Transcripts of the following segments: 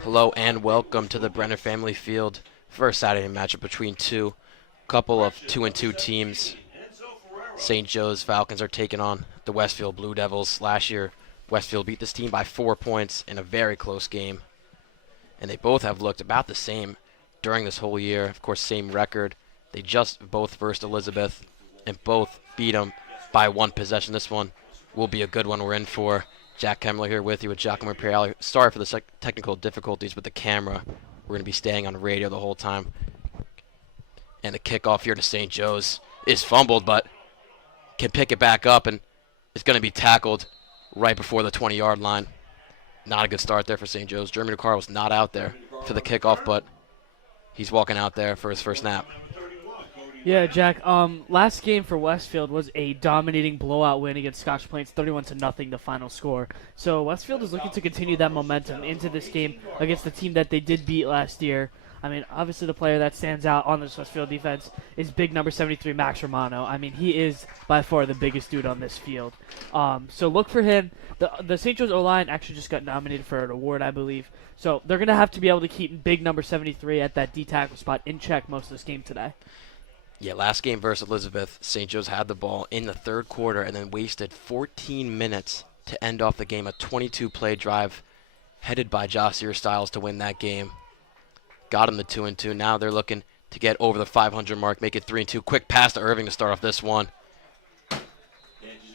Hello and welcome to the Brenner Family Field first Saturday matchup between two couple of 2-2 teams. St. Joe's Falcons are taking on the Westfield Blue Devils. Last year, Westfield beat this team by 4 points in a very close game, and they both have looked about the same during this whole year. Of course, same record. They just both versed Elizabeth and both beat them by 1 possession. This one will be a good one we're in for. Jack Kemmler here with you with Giacomo Priali. Sorry for the technical difficulties with the camera. We're going to be staying on radio the whole time. And the kickoff here to St. Joe's is fumbled, but can pick it back up, and it's going to be tackled right before the 20-yard line. Not a good start there for St. Joe's. Jeremy DeCaro was not out there for the kickoff, but he's walking out there for his first snap. Yeah, Jack. Last game for Westfield was a dominating blowout win against Scotch Plains, 31-0, the final score. So Westfield is looking to continue that momentum into this game against the team that they did beat last year. I mean, obviously the player that stands out on this Westfield defense is big number 73, Max Romano. I mean, he is by far the biggest dude on this field. So look for him. The St. Joe's O-line actually just got nominated for an award, I believe. So they're going to have to be able to keep big number 73 at that D-tackle spot in check most of this game today. Yeah, last game versus Elizabeth, St. Joe's had the ball in the third quarter and then wasted 14 minutes to end off the game. A 22-play drive headed by Jossier Styles to win that game. Got him the 2-2. Now they're looking to get over the 500 mark, make it 3-2. Quick pass to Irving to start off this one.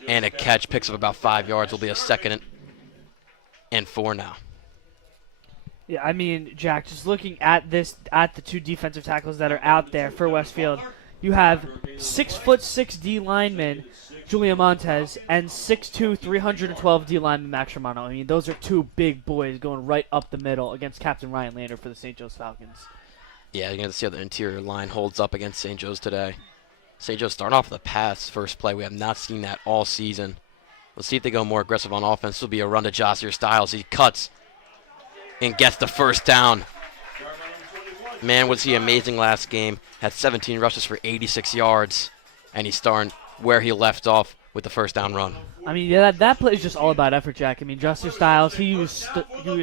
And a catch, picks up about 5 yards. Will be a 2nd and 4 now. Yeah, I mean, Jack, just looking at the two defensive tackles that are out there for Westfield, you have 6'6" D lineman Julia Montez and 6'2", 312 D lineman Max Romano. I mean, those are two big boys going right up the middle against Captain Ryan Lander for the St. Joe's Falcons. Yeah, you're going to see how the interior line holds up against St. Joe's today. St. Joe's starting off with a pass first play. We have not seen that all season. Let's see if they go more aggressive on offense. This will be a run to Jossier Styles. He cuts and gets the first down. Man, was he amazing last game. Had 17 rushes for 86 yards, and he's starting where he left off with the first down run. I mean, yeah, that play is just all about effort, Jack. I mean, Justice Styles, he was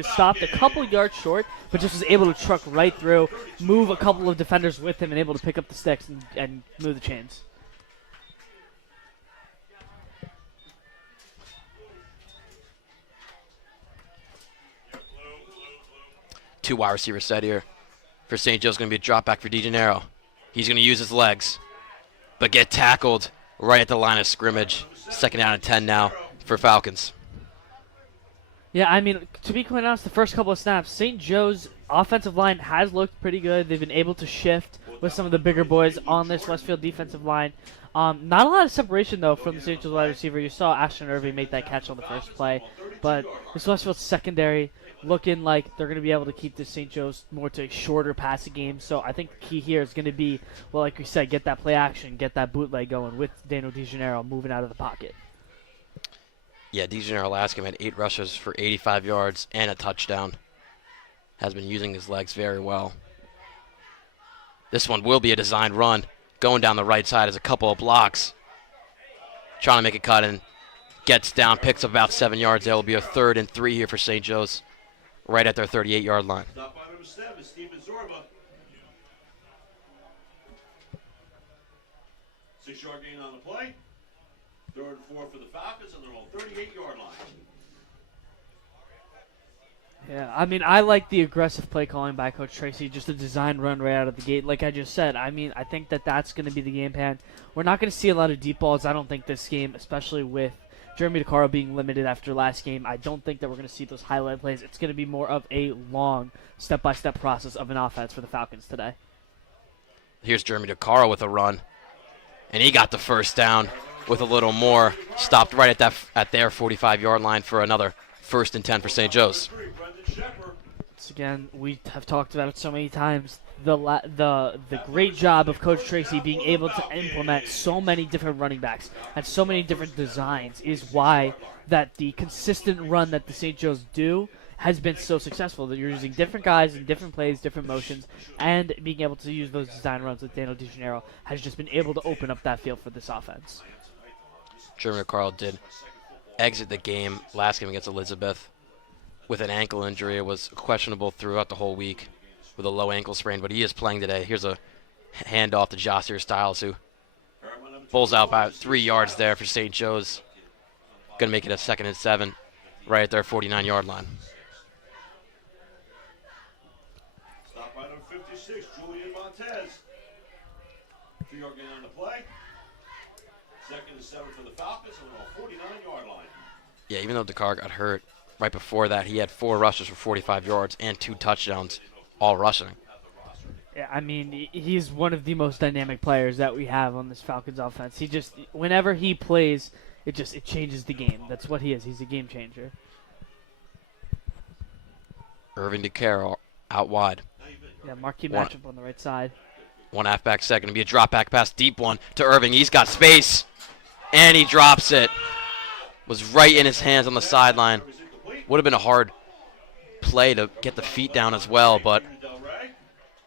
stopped a couple yards short, but just was able to truck right through, move a couple of defenders with him, and able to pick up the sticks and move the chains. Two wide receiver set here for St. Joe's. Going to be a drop back for DeGennaro. He's going to use his legs, but get tackled right at the line of scrimmage. 2nd down and 10 now for Falcons. Yeah, I mean, to be quite honest, the first couple of snaps, St. Joe's offensive line has looked pretty good. They've been able to shift with some of the bigger boys on this Westfield defensive line. Not a lot of separation, though, from the St. Joe's wide receiver. You saw Ashton Irving make that catch on the first play. But this Westfield secondary looking like they're going to be able to keep this St. Joe's more to a shorter passing game. So I think the key here is going to be, well, like we said, get that play action, get that bootleg going with Daniel DeGennaro moving out of the pocket. Yeah, DeGennaro last game had 8 rushes for 85 yards and a touchdown. Has been using his legs very well. This one will be a designed run. Going down the right side is a couple of blocks. Trying to make a cut and gets down, picks up about 7 yards. There will be a 3rd and 3 here for St. Joe's, right at their 38-yard line. Stop by number 7, Steven Zorba. 6-yard gain on the play. 3rd and 4 for the Falcons, and they're on 38-yard line. Yeah, I mean, I like the aggressive play calling by Coach Tracy, just a design run right out of the gate. Like I just said, I mean, I think that's going to be the game plan. We're not going to see a lot of deep balls, I don't think, this game, especially with Jeremy DeCaro being limited after last game. I don't think that we're going to see those highlight plays. It's going to be more of a long step-by-step process of an offense for the Falcons today. Here's Jeremy DeCaro with a run, and he got the first down with a little more. Stopped right at their 45-yard line for another 1st and 10 for St. Joe's. Once again, we have talked about it so many times. The great job of Coach Tracy being able to implement so many different running backs and so many different designs is why that the consistent run that the St. Joe's do has been so successful. That you're using different guys in different plays, different motions, and being able to use those design runs with Daniel DeGennaro has just been able to open up that field for this offense. Jeremy DeCaro did exit the game last game against Elizabeth with an ankle injury. It was questionable throughout the whole week with a low ankle sprain, but he is playing today. Here's a handoff to Jossier Styles, who bowls out about 3 yards there for St. Joe's. Going to make it a 2nd and 7 right at their 49-yard line. Stop by number 56, Julian Montez. 3-yard gain on the play. 2nd and 7 for the Falcons on the 49-yard line. Yeah, even though Dakar got hurt right before that, he had 4 rushes for 45 yards and 2 touchdowns, all rushing. Yeah, I mean, he's one of the most dynamic players that we have on this Falcons offense. He just, whenever he plays, it changes the game. That's what he is. He's a game changer. Irving DeCaro out wide. Yeah, marquee matchup on the right side. 1 halfback set, going to be a drop back pass, deep one to Irving. He's got space, and he drops it. Was right in his hands on the sideline. Would have been a hard play to get the feet down as well, but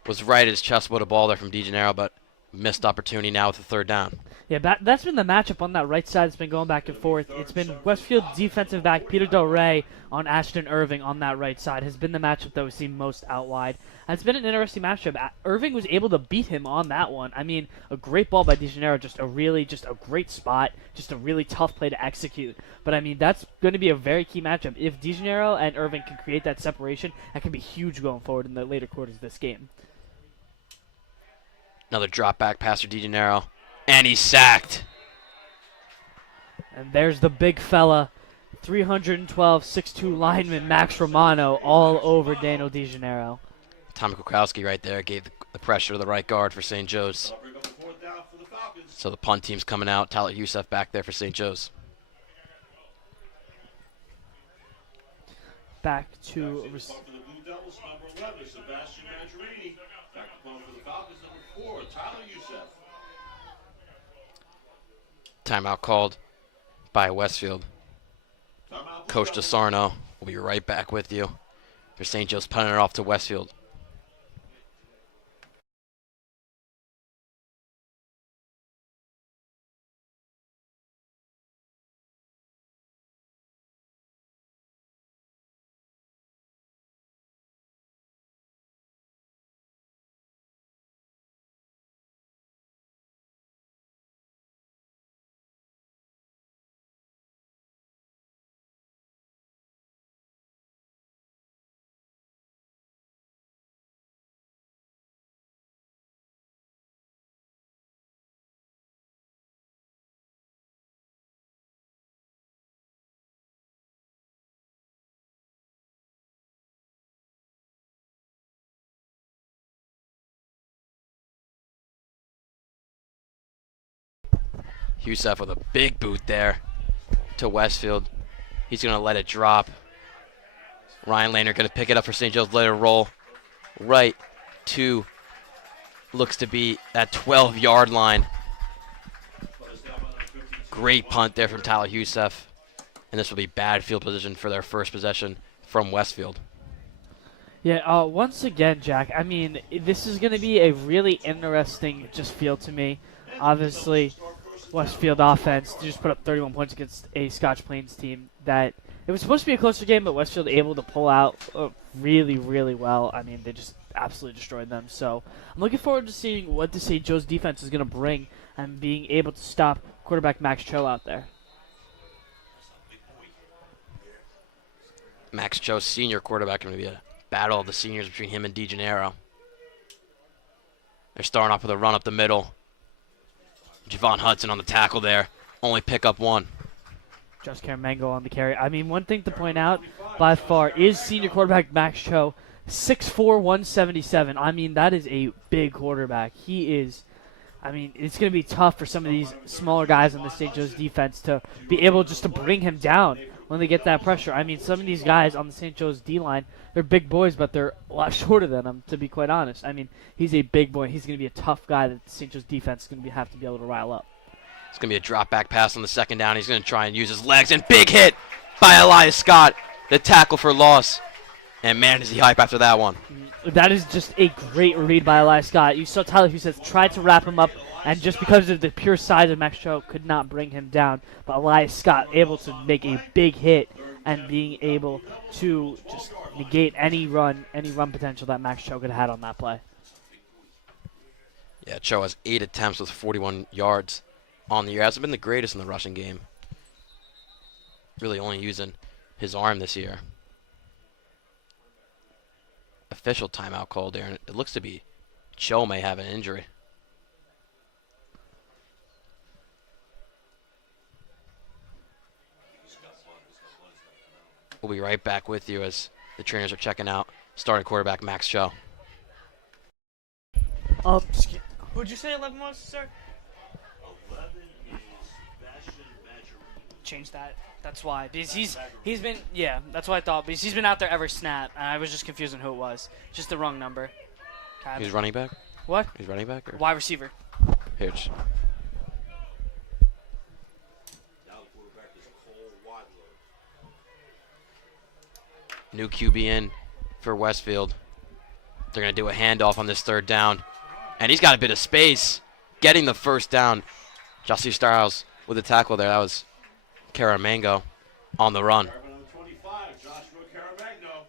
was right at his chest with a ball there from DeGennaro, but missed opportunity now with the 3rd down. Yeah, that's been the matchup on that right side. It's been going back and forth. It's been Westfield defensive back Peter Del Rey on Ashton Irving on that right side has been the matchup that we've seen most out wide. And it's been an interesting matchup. Irving was able to beat him on that one. I mean, a great ball by DeGennaro, just a great spot, just a really tough play to execute. But I mean, that's going to be a very key matchup. If DeGennaro and Irving can create that separation, that can be huge going forward in the later quarters of this game. Another drop back pass for DeGennaro. And he's sacked. And there's the big fella, 312, 6'2 lineman Max Romano all over Daniel DeGennaro. Tommy Kukowski right there gave the pressure to the right guard for St. Joe's. So the punt team's coming out. Tyler Youssef back there for St. Joe's. Back to For the Blue Devils, number 11, Sebastian Mangiarini. Back to punt for the Falcons, number 4, Tyler Youssef. Timeout called by Westfield. Coach DeSarno will be right back with you. For St. Joe's punting it off to Westfield. Youssef with a big boot there to Westfield. He's going to let it drop. Ryan Lehner going to pick it up for St. Joe's, let it roll right to, looks to be that 12-yard line. Great punt there from Tyler Youssef. And this will be bad field position for their first possession from Westfield. Yeah, once again, Jack, I mean, this is going to be a really interesting just feel to me. Obviously, Westfield offense just put up 31 points against a Scotch Plains team that it was supposed to be a closer game, but Westfield able to pull out really, really well. I mean, they just absolutely destroyed them. So I'm looking forward to seeing what the St. Joe's defense is going to bring and being able to stop quarterback Max Cho out there. Max Cho, senior quarterback, going to be a battle of the seniors between him and DeGennaro. They're starting off with a run up the middle. Javon Hudson on the tackle there. Only pick up 1. Just Mango on the carry. I mean, one thing to point out by far is senior quarterback Max Cho, 6'4", 177. I mean, that is a big quarterback. He is, I mean, it's going to be tough for some of these smaller guys on the St. Joe's defense to be able just to bring him down when they get that pressure. I mean, some of these guys on the St. Joe's D-line, they're big boys, but they're a lot shorter than him, to be quite honest. I mean, he's a big boy. He's going to be a tough guy that the St. Joe's defense is going to have to be able to rile up. It's going to be a drop back pass on the 2nd down. He's going to try and use his legs, and big hit by Elias Scott, the tackle for loss. And man, is he hype after that one. That is just a great read by Elias Scott. You saw Tyler Hughes tried to wrap him up, and just because of the pure size of Max Cho, could not bring him down. But Elias Scott able to make a big hit and being able to just negate any run potential that Max Cho could have had on that play. Yeah, Cho has 8 attempts with 41 yards on the year. Hasn't been the greatest in the rushing game. Really only using his arm this year. Official timeout called there, and it looks to be Cho may have an injury. We'll be right back with you as the trainers are checking out starting quarterback Max Cho. Who'd you say 11 was, sir? 11 is Sebastian Majorino. Change that. That's why. Because he's been, yeah, that's what I thought. Because he's been out there every snap, and I was just confused on who it was. Just the wrong number. He's running back? What? He's running back? Or? Wide receiver. Here. Now the quarterback is Cole Wadler. New QB in for Westfield. They're going to do a handoff on this third down. And he's got a bit of space getting the first down. Jussie Styles with the tackle there. That was Caramango on the run. Number 25, Joshua Caramagno.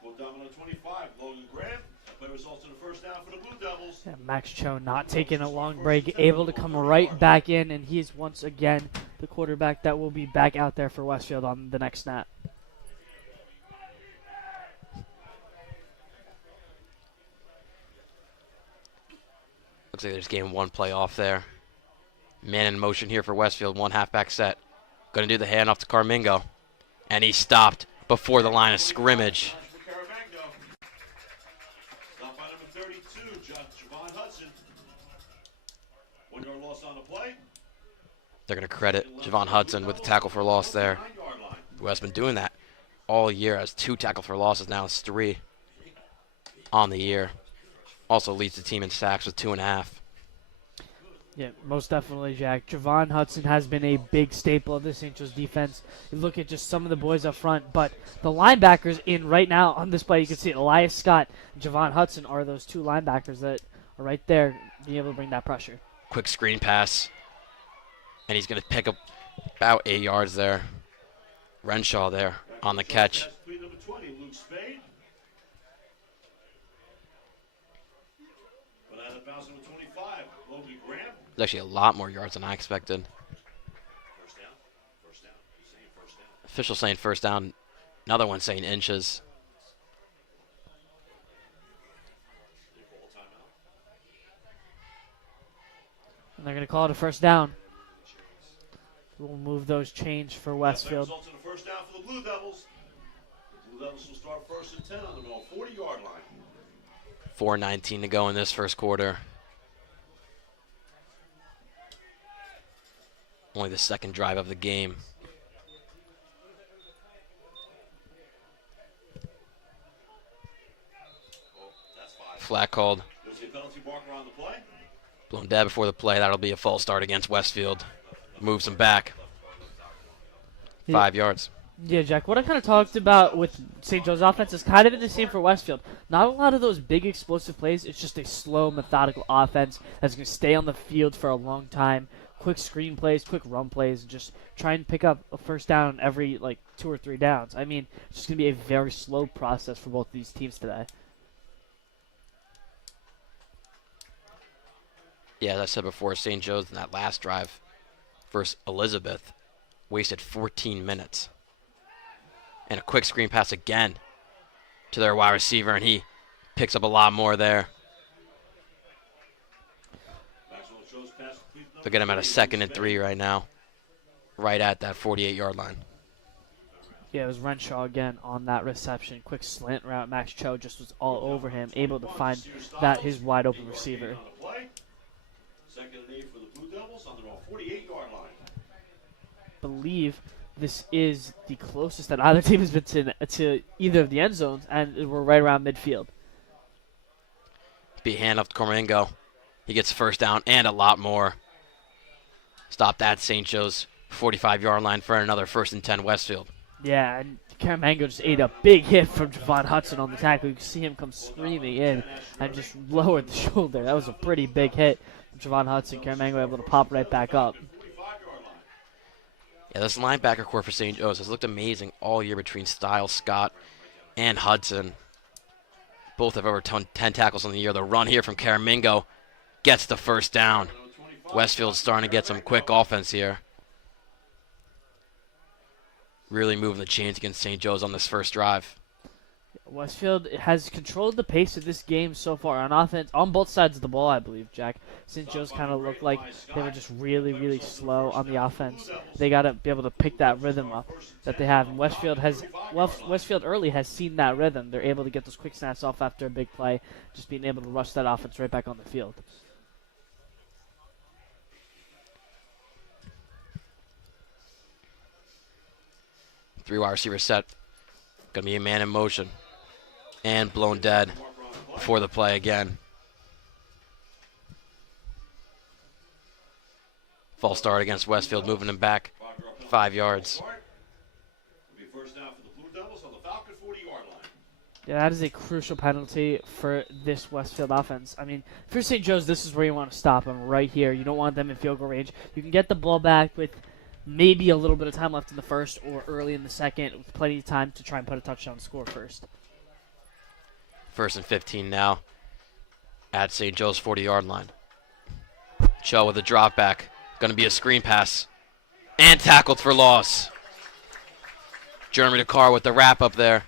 Full down on 25, Logan Graham. That play results in the first down for the Blue Devils. Yeah, Max Cho not taking a long break, able to come right back in, and he is once again the quarterback that will be back out there for Westfield on the next snap. Looks like there's game 1 play off there. Man in motion here for Westfield, 1 halfback set. Going to do the handoff to Caramango. And he stopped before the line of scrimmage. Caramagno. Stop by number 32, Javon Hudson. 1 yard loss on the play. They're going to credit Javon Hudson with the tackle for loss there. 9-yard line. Who has been doing that all year. Has 2 tackle for losses, now it's 3 on the year. Also leads the team in sacks with 2.5. Yeah, most definitely, Jack. Javon Hudson has been a big staple of the St. Joe's defense. You look at just some of the boys up front, but the linebackers in right now on this play, you can see Elias Scott and Javon Hudson are those 2 linebackers that are right there being able to bring that pressure. Quick screen pass. And he's going to pick up about 8 yards there. Renshaw there on the catch. Number 20, Luke Spade. But out of bounds, number 25, Logan Graham. There's actually a lot more yards than I expected. First down. First down. He's saying first down. Official saying first down. Another one saying inches. They call a timeout. And they're going to call it a first down. We'll move those chains for Westfield. Results in the first down for the Blue Devils. The Blue Devils will start first and 10 on the 40-yard line. 4:19 to go in this first quarter. Only the second drive of the game. Oh, that's 5. Flag called. There's a penalty marker on the play. Blown dead before the play. That'll be a false start against Westfield. Moves him back. 5 yards. Yeah, Jack, what I kind of talked about with St. Joe's offense is kind of the same for Westfield. Not a lot of those big explosive plays. It's just a slow, methodical offense that's going to stay on the field for a long time. Quick screen plays, quick run plays, and just try and pick up a first down every, 2 or 3 downs. I mean, it's just going to be a very slow process for both these teams today. Yeah, as I said before, St. Joe's in that last drive versus Elizabeth wasted 14 minutes. And a quick screen pass again to their wide receiver, and he picks up a lot more there. They'll get him at a 2nd and 3 right now, right at that 48-yard line. Yeah, it was Renshaw again on that reception. Quick slant route. Max Cho just was all over him, able to find that his wide open receiver. 2nd and 8 for the Blue Devils on their 48-yard line. Believe this is the closest that either team has been to either of the end zones, and we're right around midfield. Be handoff to Cormango. He gets first down and a lot more. Stop that St. Joe's 45-yard line for another 1st and 10 Westfield. Yeah, and Caramango just ate a big hit from Javon Hudson on the tackle. You can see him come screaming in and just lowered the shoulder. That was a pretty big hit from Javon Hudson. Caramango able to pop right back up. Yeah, this linebacker core for St. Joe's has looked amazing all year between Stiles, Scott, and Hudson. Both have over 10 tackles on the year. The run here from Caramingo gets the first down. Westfield's starting to get some quick offense here. Really moving the chains against St. Joe's on this first drive. Westfield has controlled the pace of this game so far on offense, on both sides of the ball, I believe, Jack. St. Joe's kind of looked like they were just really, really slow on the offense. They got to be able to pick that rhythm up that they have. And Westfield early has seen that rhythm. They're able to get those quick snaps off after a big play, just being able to rush that offense right back on the field. Three wide receiver set. Going to be a man in motion. And blown dead before the play again. False start against Westfield, moving him back 5 yards. Yeah, that is a crucial penalty for this Westfield offense. I mean, if you're St. Joe's, this is where you want to stop them, right here. You don't want them in field goal range. You can get the ball back with maybe a little bit of time left in the first or early in the second, with plenty of time to try and put a touchdown score first. 1st and 15 now at St. Joe's 40-yard line. Cho with a drop back. Going to be a screen pass. And tackled for loss. Jeremy DeCar with the wrap up there.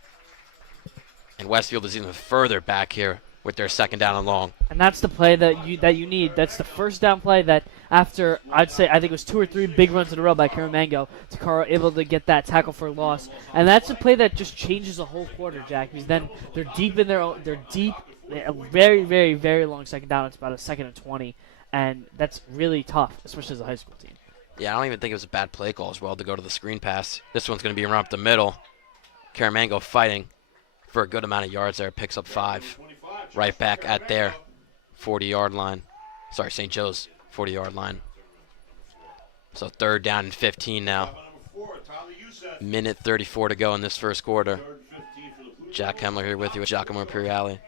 And Westfield is even further back here with their 2nd down and long. And that's the play that you need. That's the first down play that after, I think it was 2 or 3 big runs in a row by Caramango, Takaro able to get that tackle for a loss. And that's a play that just changes the whole quarter, Jack, because then they're deep in their own, a very, very, very long 2nd down. It's about a 2nd and 20. And that's really tough, especially as a high school team. Yeah, I don't even think it was a bad play call as well to go to the screen pass. This one's going to be around up the middle. Caramango fighting for a good amount of yards there. Picks up 5. Right back at their 40-yard line. Sorry, St. Joe's 40-yard line. So 3rd down and 15 now. Minute 34 to go in this first quarter. Jack Hemler here with you with Giacomo Imperiale.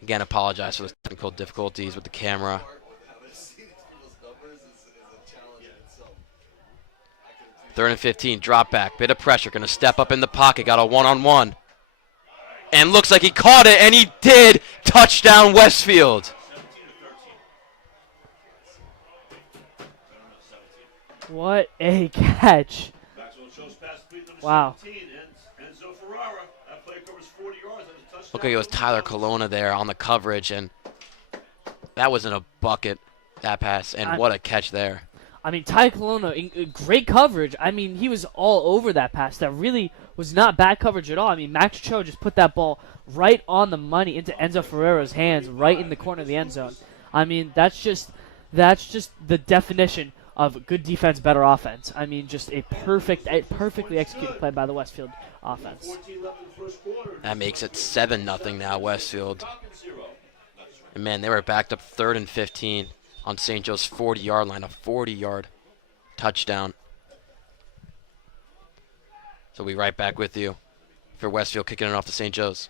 Again, apologize for the technical difficulties with the camera. 3rd and 15, drop back, bit of pressure, going to step up in the pocket, got a one-on-one. And looks like he caught it, and he did. Touchdown, Westfield. What a catch. Wow. Look like it was Tyler Colonna there on the coverage, and that was in a bucket, that pass, and what a catch there. I mean, Ty Colonna, great coverage. I mean, he was all over that pass. That really was not bad coverage at all. I mean, Max Cho just put that ball right on the money into Enzo Ferrero's hands, right in the corner of the end zone. I mean, that's just the definition of good defense, better offense. I mean, just a perfectly executed play by the Westfield offense. That makes it 7-0 now, Westfield. And man, they were backed up 3rd and 15 on St. Joe's 40-yard line, a 40-yard touchdown. So we'll be right back with you for Westfield kicking it off to St. Joe's.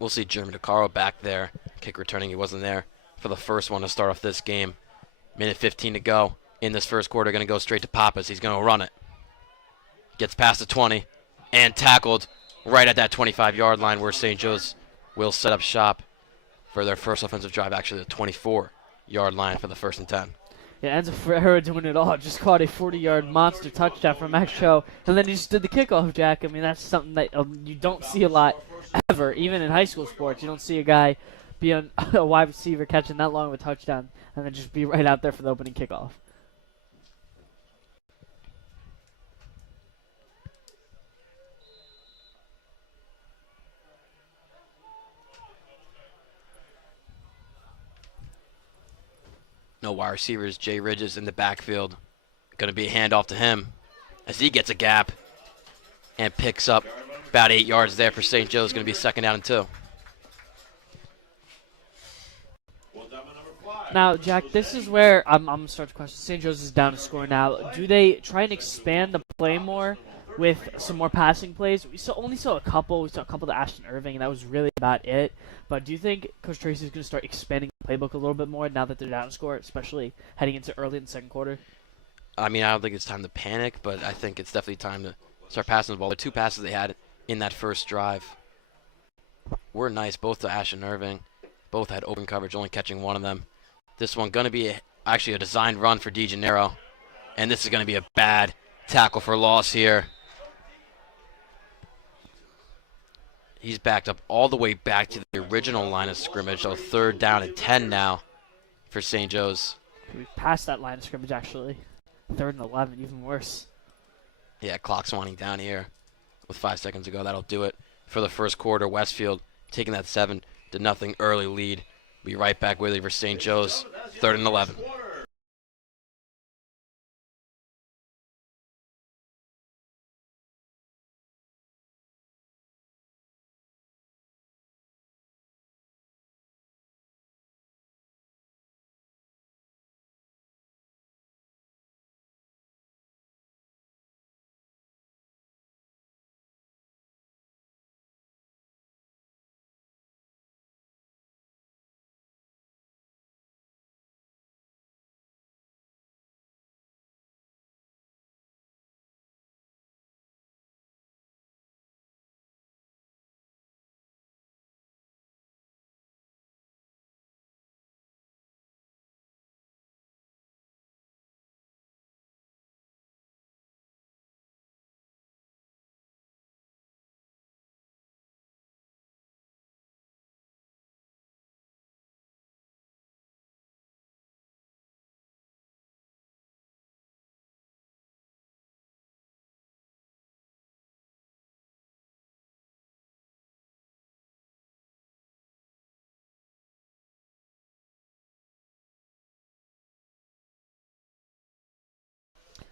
We'll see Jeremy DeCaro back there. Kick returning, he wasn't there for the first one to start off this game. Minute 15 to go in this first quarter. Going to go straight to Pappas. He's going to run it. Gets past the 20 and tackled right at that 25-yard line where St. Joe's will set up shop for their first offensive drive. Actually, the 24-yard line for the 1st and 10. Yeah, Enzo Ferreira doing it all. Just caught a 40-yard monster touchdown from Max Cho, and then he just did the kickoff, Jack. I mean, that's something that you don't see a lot ever, even in high school sports. You don't see a guy be a wide receiver catching that long of a touchdown and then just be right out there for the opening kickoff. No wide receivers. Jay Ridges in the backfield. Going to be a handoff to him as he gets a gap and picks up about 8 yards there for St. Joe's. Going to be 2nd down and 2. Now, Jack, this is where I'm going to start the question. St. Joe's is down to score now. Do they try and expand the play more with some more passing plays? We only saw a couple. We saw a couple to Ashton Irving, and that was really about it. But do you think Coach Tracy is going to start expanding the playbook a little bit more now that they're down to score, especially heading into early in the second quarter? I mean, I don't think it's time to panic, but I think it's definitely time to start passing the ball. The 2 passes they had in that first drive were nice, both to Ashton Irving. Both had open coverage, only catching one of them. This one going to be actually a designed run for DeGennaro, and this is going to be a bad tackle for loss here. He's backed up all the way back to the original line of scrimmage, so 3rd down and 10 now for St. Joe's. We passed that line of scrimmage, actually. 3rd and 11, even worse. Yeah, clock's winding down here with 5 seconds to go. That'll do it for the first quarter. Westfield taking that 7-0 early lead. Be right back with you for St. Joe's, 3rd and 11.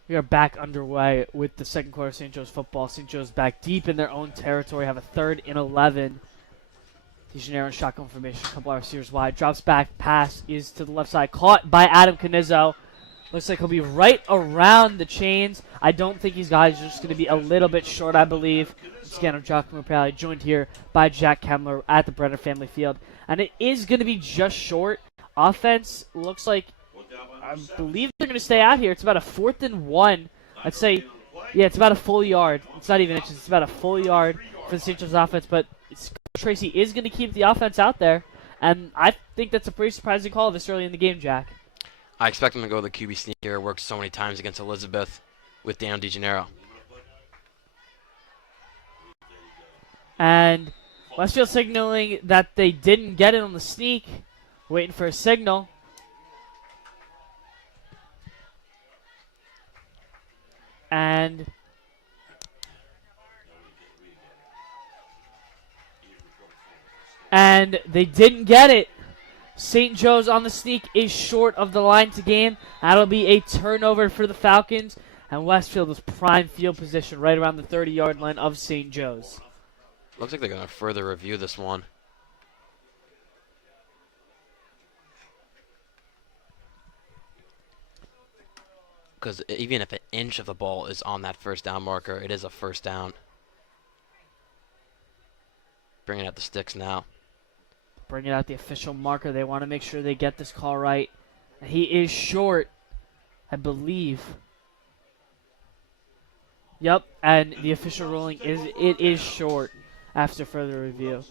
We are back underway with the second quarter of St. Joe's football. St. Joe's back deep in their own territory, have a 3rd and 11. DeGennaro in shotgun formation, a couple of receivers wide. Drops back, pass is to the left side. Caught by Adam Canizzo. Looks like he'll be right around the chains. I don't think these guys are just going to be a little bit short, I believe. Once again, I'm Giacomo Pirelli, joined here by Jack Kemmler at the Brenner Family Field. And it is going to be just short. Offense looks like, I believe they're going to stay out here. It's about a 4th and 1. I'd say, yeah, it's about a full yard. It's not even inches. It's about a full yard for the St. Joe's offense. But Tracy is going to keep the offense out there. And I think that's a pretty surprising call this early in the game, Jack. I expect him to go the QB sneak here. It worked so many times against Elizabeth with Dan DeGennaro. And Westfield signaling that they didn't get it on the sneak. Waiting for a signal. And they didn't get it. St. Joe's on the sneak is short of the line to gain. That'll be a turnover for the Falcons. And Westfield is prime field position right around the 30-yard line of St. Joe's. Looks like they're going to further review this one. Because even if an inch of the ball is on that 1st down marker, it is a 1st down. Bringing out the sticks now. Bringing out the official marker. They want to make sure they get this call right. He is short, I believe. Yep, and the official ruling is it is short after further review.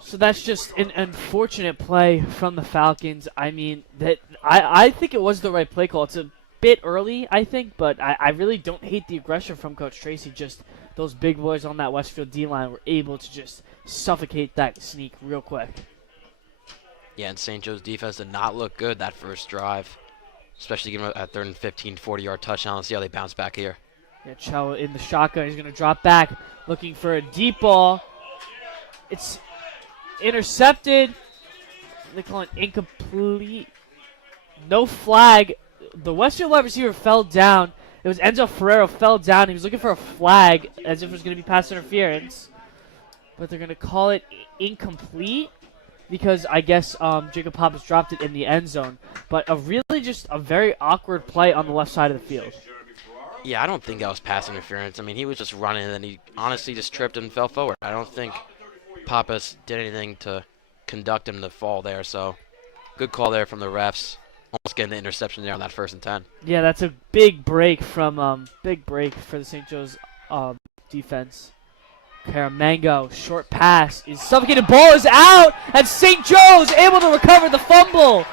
So that's just an unfortunate play from the Falcons. I mean, I think it was the right play call. It's a bit early, I think, but I really don't hate the aggression from Coach Tracy. Just those big boys on that Westfield D-line were able to just suffocate that sneak real quick. Yeah, and St. Joe's defense did not look good that first drive, especially given a 3rd and 15, 40-yard touchdown. Let's see how they bounce back here. Yeah, Cho in the shotgun. He's going to drop back, looking for a deep ball. It's intercepted. They call it incomplete. No flag. The Westfield wide receiver fell down. It was Enzo Ferrero fell down. He was looking for a flag as if it was going to be pass interference. But they're going to call it incomplete because I guess Jacob Hobbs dropped it in the end zone. But just a very awkward play on the left side of the field. Yeah, I don't think that was pass interference. I mean, he was just running, and he honestly just tripped and fell forward. I don't think Pappas did anything to conduct him to fall there, so good call there from the refs. Almost getting the interception there on that 1st and 10. Yeah, that's a big break for the St. Joe's defense. Caramango, short pass is suffocated. Ball is out, and St. Joe's able to recover the fumble.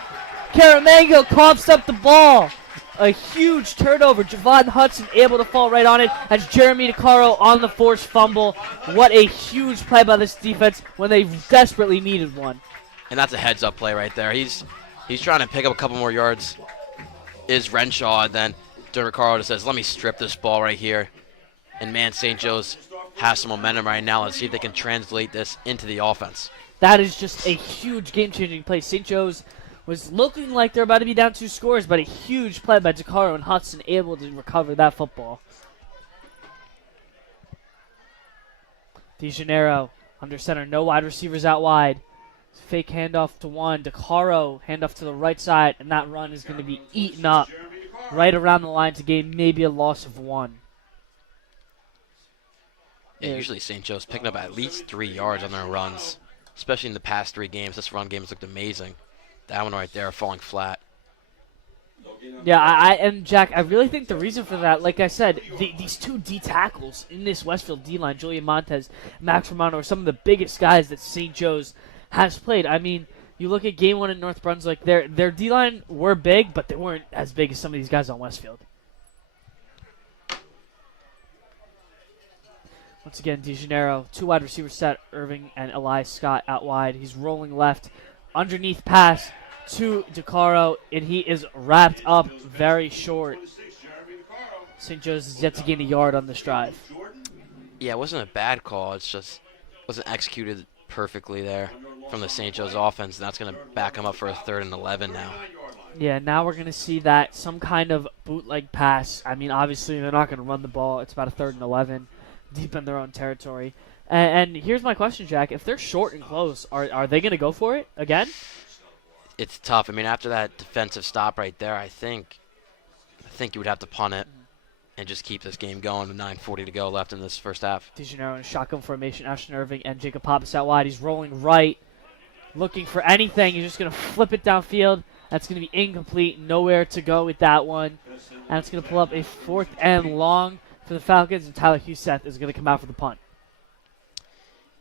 Caramango coughs up the ball. A huge turnover. Javon Hudson able to fall right on it as Jeremy DeCaro on the forced fumble. What a huge play by this defense when they desperately needed one. And that's a heads-up play right there. He's trying to pick up a couple more yards. Is Renshaw, and then DeCaro just says, let me strip this ball right here. And man, St. Joe's has some momentum right now. Let's see if they can translate this into the offense. That is just a huge game-changing play. St. Joe's was looking like they're about to be down 2 scores, but a huge play by DeCaro and Hudson able to recover that football. DeGennaro under center, no wide receivers out wide. Fake handoff to one. DeCaro handoff to the right side, and that run is going to be eaten up right around the line to gain maybe a loss of 1. Yeah, usually St. Joe's picking up at least 3 yards on their runs, especially in the past 3 games. This run game has looked amazing. That one right there falling flat. Yeah, and Jack, I really think the reason for that, like I said, these 2 D tackles in this Westfield D-line, Julian Montez, Max Romano, are some of the biggest guys that St. Joe's has played. I mean, you look at game 1 in North Brunswick, their D-line were big, but they weren't as big as some of these guys on Westfield. Once again, DeGennaro, 2 wide receivers set, Irving and Elias Scott out wide. He's rolling left, underneath pass to DeCaro, and he is wrapped up very short. St. Joe's is yet to gain a yard on this drive. Yeah, it wasn't a bad call. It's just wasn't executed perfectly there from the St. Joe's offense, and that's going to back them up for a 3rd and 11 now. Yeah, now we're going to see that some kind of bootleg pass. I mean, obviously, they're not going to run the ball. It's about a 3rd and 11, deep in their own territory. And here's my question, Jack. If they're short and close, are they going to go for it again? It's tough. I mean, after that defensive stop right there, I think you would have to punt it and just keep this game going with 9:40 to go left in this first half. DeGennaro in shotgun formation, Ashton Irving and Jacob Pappas out wide. He's rolling right, looking for anything. He's just going to flip it downfield. That's going to be incomplete. Nowhere to go with that one. And it's going to pull up a 4th and long for the Falcons, and Tyler Huseth is going to come out for the punt.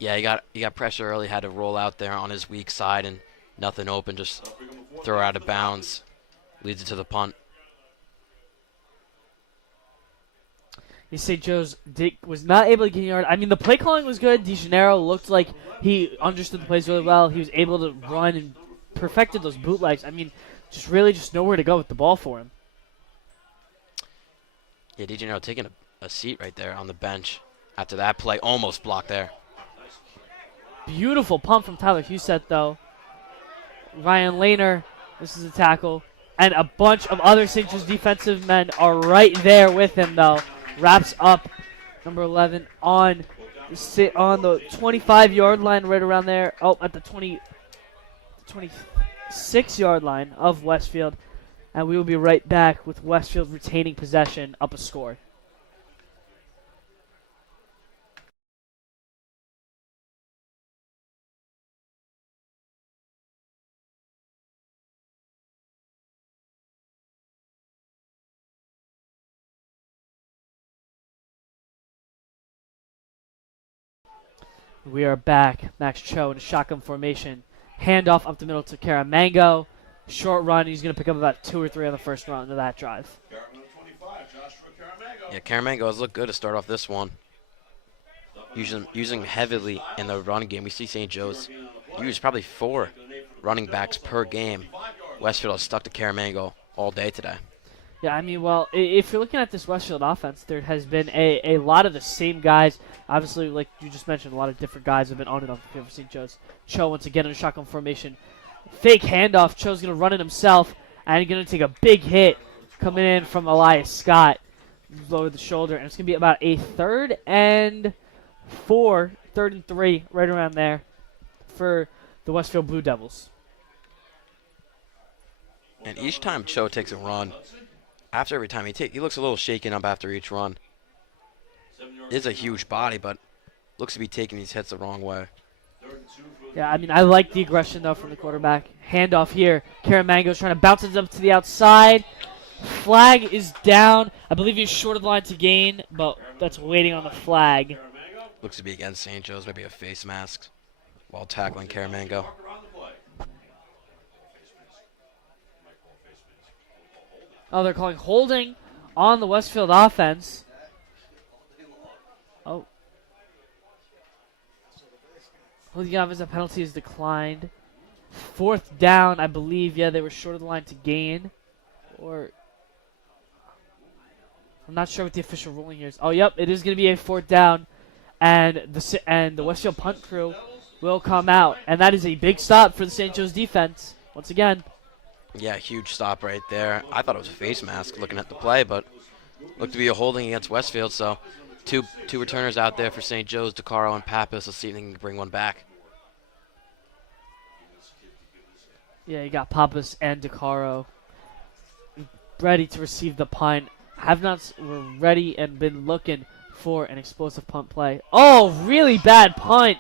Yeah, he got pressure early, had to roll out there on his weak side, and nothing open, just throw out of bounds. Leads it to the punt. St. Joe's was not able to get a yard. I mean, the play calling was good. DeGennaro looked like he understood the plays really well. He was able to run and perfected those bootlegs. I mean, just nowhere to go with the ball for him. Yeah, DeGennaro taking a seat right there on the bench after that play. Almost blocked there. Beautiful pump from Tyler Huseth, though. Ryan Lehner, this is a tackle. And a bunch of other St. Joe's defensive men are right there with him, though. Wraps up number 11 on the 25-yard line, right around there. Oh, at the 26-yard line of Westfield. And we will be right back with Westfield retaining possession, up a score. We are back. Max Cho in a shotgun formation. Handoff up the middle to Caramango. Short run. He's going to pick up about 2 or 3 on the first run of that drive. Yeah, Caramango has looked good to start off this one. Using heavily in the run game. We see St. Joe's use probably 4 running backs per game. Westfield has stuck to Caramango all day today. Yeah, I mean, well, if you're looking at this Westfield offense, there has been a lot of the same guys. Obviously, like you just mentioned, a lot of different guys have been on and off the field for St. Joe's. Cho once again in a shotgun formation. Fake handoff. Cho's going to run it himself, and he's going to take a big hit coming in from Elias Scott. Lower the shoulder, and it's going to be about a 3rd and 3, right around there for the Westfield Blue Devils. And each time Cho takes a run, after every time he looks a little shaken up after each run. Is a huge body, but looks to be taking these hits the wrong way. Yeah, I mean, I like the aggression, though, from the quarterback. Handoff here. Caramango's trying to bounce it up to the outside. Flag is down. I believe he's short of the line to gain, but that's waiting on the flag. Looks to be against St. Joe's, maybe a face mask while tackling Caramango. Oh, they're calling holding on the Westfield offense. Oh. Holding offensive penalty is declined. 4th down, I believe. Yeah, they were short of the line to gain. Or I'm not sure what the official ruling here is. Oh, yep, it is going to be a 4th down, and the Westfield punt crew will come out, and that is a big stop for the St. Joe's defense once again. Yeah, huge stop right there. I thought it was a face mask looking at the play, but looked to be a holding against Westfield. So two returners out there for St. Joe's, DeCaro and Pappas. Let's see if they can bring one back. Yeah, you got Pappas and DeCaro ready to receive the punt. Were ready and been looking for an explosive punt play. Oh, really bad punt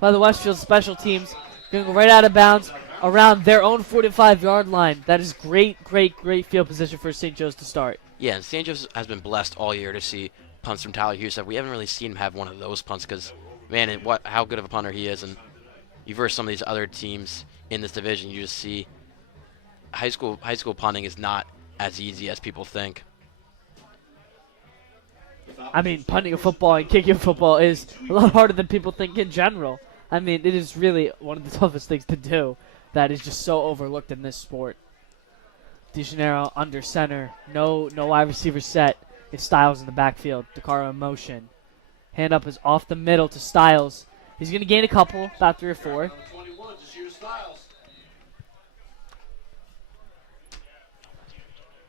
by the Westfield special teams. Going to go right out of bounds around their own 45-yard line. That is great field position for St. Joe's to start. Yeah, and St. Joe's has been blessed all year to see punts from Tyler Hughes. We haven't really seen him have one of those punts because, man, how good of a punter he is. And you verse some of these other teams in this division, you just see high school punting is not as easy as people think. I mean, punting a football and kicking a football is a lot harder than people think in general. I mean, it is really one of the toughest things to do that is just so overlooked in this sport. DeGennaro under center. No wide receiver set. It's Styles in the backfield. DeCaro in motion. Hand up is off the middle to Styles. He's going to gain a couple, about 3 or 4.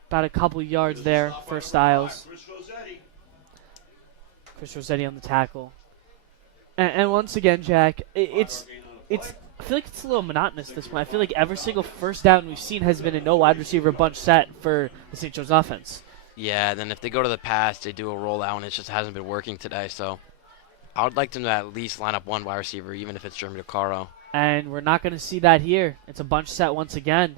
About a couple yards there for Styles. Chris Rossetti on the tackle. And once again, Jack, it's I feel like it's a little monotonous this one. I feel like every single first down we've seen has been a no wide receiver bunch set for the St. Joe's offense. Yeah, and then if they go to the pass, they do a rollout, and it just hasn't been working today. So I would like them to at least line up one wide receiver, even if it's Jeremy DeCaro. And we're not going to see that here. It's a bunch set once again.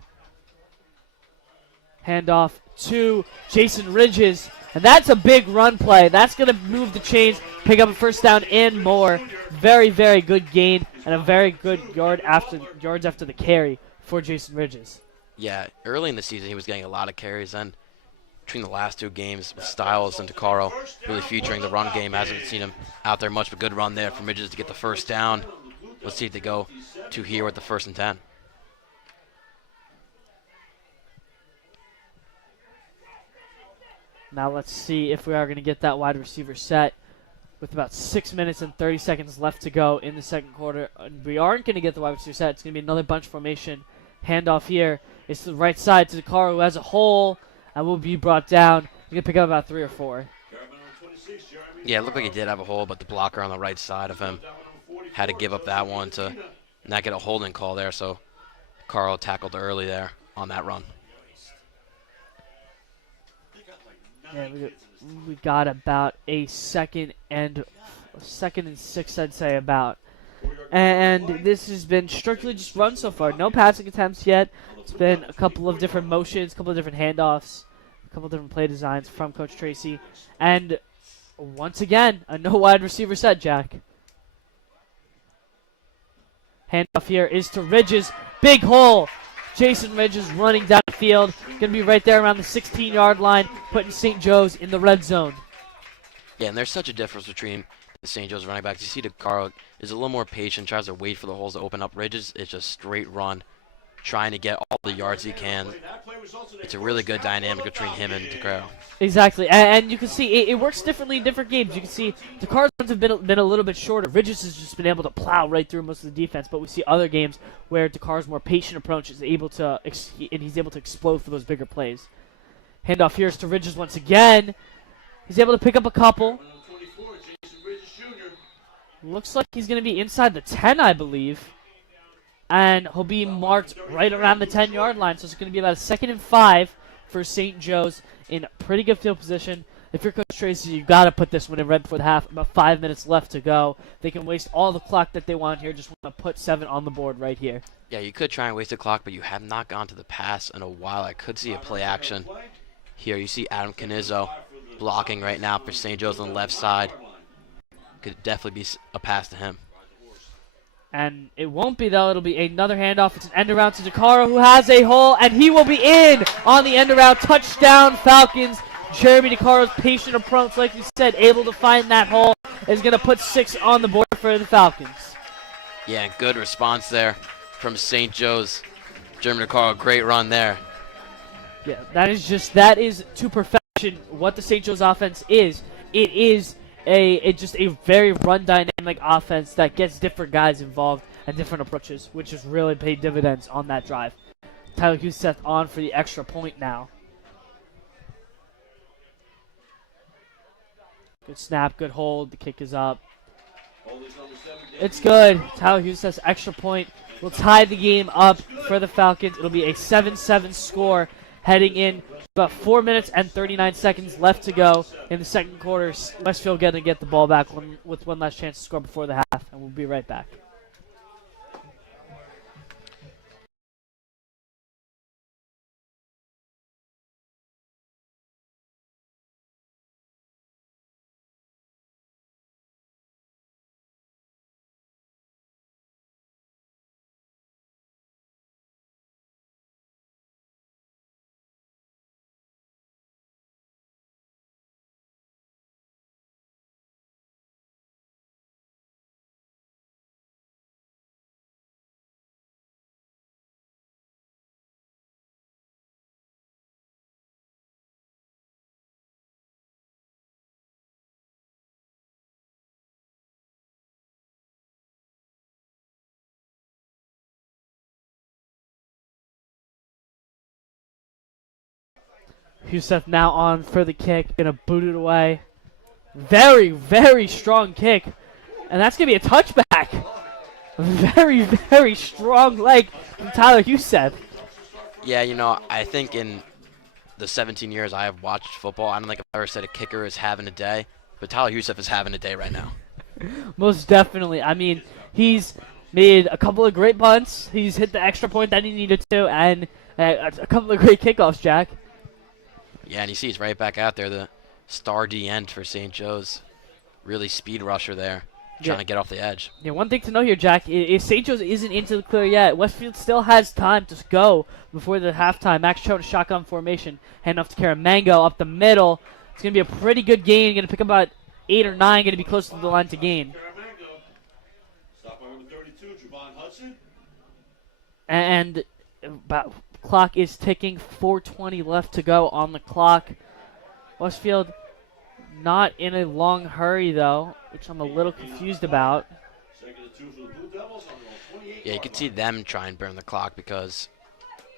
Handoff to Jason Ridges. And that's a big run play. That's going to move the chains, pick up a first down and more. Very, very good gain and a very good yards after the carry for Jason Ridges. Yeah, early in the season he was getting a lot of carries, and between the last 2 games with Styles and DeCaro really featuring the run game, hasn't seen him out there much, but good run there from Ridges to get the first down. Let's see if they go to here with the 1st and 10. Now let's see if we are going to get that wide receiver set with about 6 minutes and 30 seconds left to go in the second quarter. We aren't going to get the wide receiver set. It's going to be another bunch formation. Handoff here. It's to the right side to DeCaro, who has a hole and will be brought down. He's going to pick up about 3 or 4. Yeah, it looked like he did have a hole, but the blocker on the right side of him had to give up that one to not get a holding call there. So Carl tackled early there on that run. Yeah, we got about a second and 6, I'd say, about. And this has been strictly just run so far. No passing attempts yet. It's been a couple of different motions, a couple of different handoffs, a couple of different play designs from Coach Tracy. And once again, a no wide receiver set, Jack. Handoff here is to Ridges. Big hole. Jason Ridges running down the field. Going to be right there around the 16-yard line, putting St. Joe's in the red zone. Yeah, and there's such a difference between the St. Joe's running backs. You see DeCaro is a little more patient, tries to wait for the holes to open up. Ridges is just straight run. trying to get all the yards he can. It's a really good dynamic between him and Takaro. Exactly, and you can see it works differently in different games. You can see the Cards have been a little bit shorter. Ridges has just been able to plow right through most of the defense, but we see other games where Dakar's more patient approach is able to, and he's able to explode for those bigger plays. Handoff here is to Ridges once again. He's able to pick up a couple. Looks like he's going to be inside the 10, I believe. And he'll be marked right around the 10-yard line, so it's going to be about a 2nd and 5 for St. Joe's in pretty good field position. If you're Coach Tracy, you got to put this one in right before the half. About 5 minutes left to go. They can waste all the clock that they want here. Just want to put 7 on the board right here. Yeah, you could try and waste the clock, but you have not gone to the pass in a while. I could see a play action here. You see Adam Canizzo blocking right now for St. Joe's on the left side. Could definitely be a pass to him. And it won't be, though. It'll be another handoff. It's an end around to Dakaro, who has a hole, and he will be in on the end around. Touchdown, Falcons. Jeremy Dakaro's patient approach, like we said, able to find that hole, is going to put 6 on the board for the Falcons. Yeah, good response there from St. Joe's. Jeremy Dakaro, great run there. Yeah, that is to perfection what the St. Joe's offense is. It is just a very run dynamic offense that gets different guys involved and different approaches, which has really paid dividends on that drive. Tyler Huseth on for the extra point now. Good snap, good hold. The kick is up. It's good. Tyler Huseth's extra point will tie the game up for the Falcons. It'll be a 7-7 score heading in. About 4 minutes and 39 seconds left to go in the second quarter. Westfield going to get the ball back with one last chance to score before the half, and we'll be right back. Huseth now on for the kick, gonna boot it away. Very, very strong kick, and that's gonna be a touchback. Very, very strong leg from Tyler Huseth. Yeah, you know, I think in the 17 years I have watched football, I don't think I've ever said a kicker is having a day, but Tyler Huseth is having a day right now. Most definitely. I mean, he's made a couple of great punts. He's hit the extra point that he needed to, and a couple of great kickoffs, Jack. Yeah, and you see he's right back out there, the star D end for St. Joe's. Really speed rusher there, trying to get off the edge. Yeah, one thing to know here, Jack, is St. Joe's isn't into the clear yet. Westfield still has time to go before the halftime. Max Cho in shotgun formation. Hand off to Caramango up the middle. It's going to be a pretty good gain. Going to pick up about 8 or 9. Going to be close to the line to gain. Stop by number 32, Javon Hudson. And about clock is ticking. 4:20 left to go on the clock. Westfield not in a long hurry, though, which I'm a little confused about. Yeah, you could see them try and burn the clock because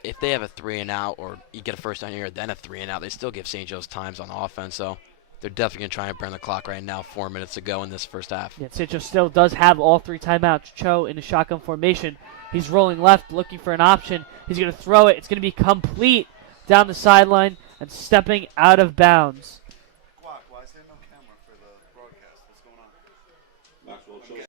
if they have a 3 and out or you get a first down here, then a 3 and out, they still give St. Joe's times on offense. So they're definitely going to try and burn the clock right now, 4 minutes to go in this first half. Yeah, St. Joe still does have all 3 timeouts. Cho in a shotgun formation. He's rolling left, looking for an option. He's going to throw it. It's going to be complete down the sideline and stepping out of bounds. Why is there no camera for the broadcast? What's going on? Maxwell chose.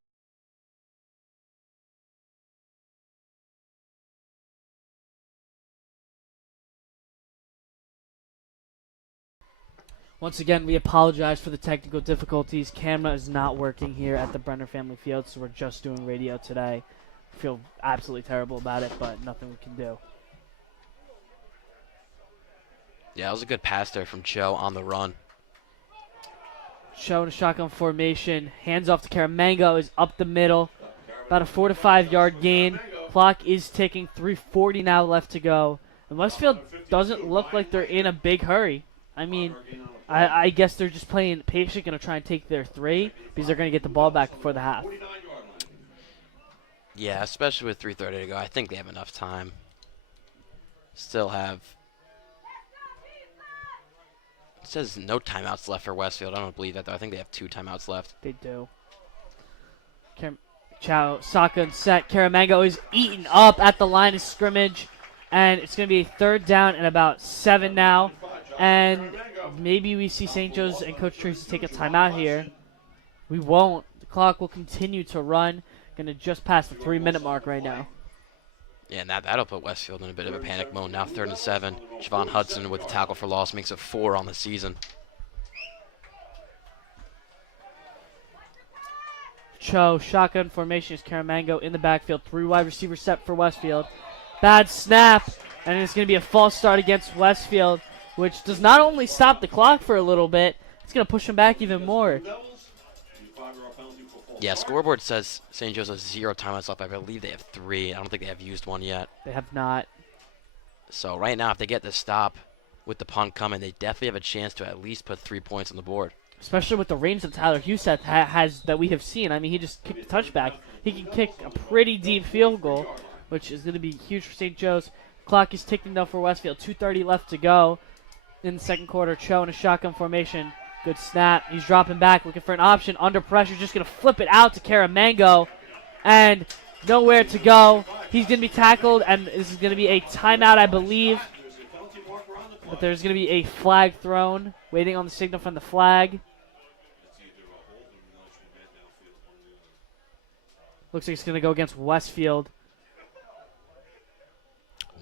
Once again, we apologize for the technical difficulties. Camera is not working here at the Brenner Family Field, so we're just doing radio today. Feel absolutely terrible about it, but nothing we can do. Yeah, it was a good pass there from Cho on the run. Cho in a shotgun formation. Hands off to Caramango is up the middle. About a 4 to 5 yard gain. Clock is ticking. 3:40 now left to go. And Westfield doesn't look like they're in a big hurry. I mean, I guess they're just playing patient, going to try and take their 3 because they're going to get the ball back before the half. Yeah, especially with 3:30 to go. I think they have enough time. Still have. It says no timeouts left for Westfield. I don't believe that, though. I think they have 2 timeouts left. They do. Chow, Saka and set. Caramango is eaten up at the line of scrimmage. And it's going to be a 3rd down and about 7 now. And maybe we see St. Joe's and Coach Tracy take a timeout here. We won't. The clock will continue to run. Going to just pass the 3-minute mark right now. Yeah, and that'll put Westfield in a bit of a panic mode. Now 3rd and 7. Javon Hudson with the tackle for loss makes it 4 on the season. Cho, shotgun formation is Caramango in the backfield. 3 wide receiver set for Westfield. Bad snap, and it's going to be a false start against Westfield, which does not only stop the clock for a little bit, it's going to push them back even more. Yeah, scoreboard says St. Joe's has 0 timeouts left. I believe they have 3. I don't think they have used 1 yet. They have not. So right now, if they get the stop with the punt coming, they definitely have a chance to at least put 3 points on the board. Especially with the range that Tyler Huseth has that we have seen. I mean, he just kicked a touchback. He can kick a pretty deep field goal, which is going to be huge for St. Joe's. Clock is ticking though for Westfield. 2:30 left to go in the second quarter. Cho in a shotgun formation. Good snap. He's dropping back, looking for an option. Under pressure, just going to flip it out to Caramango. And nowhere to go. He's going to be tackled, and this is going to be a timeout, I believe. But there's going to be a flag thrown. Waiting on the signal from the flag. Looks like it's going to go against Westfield.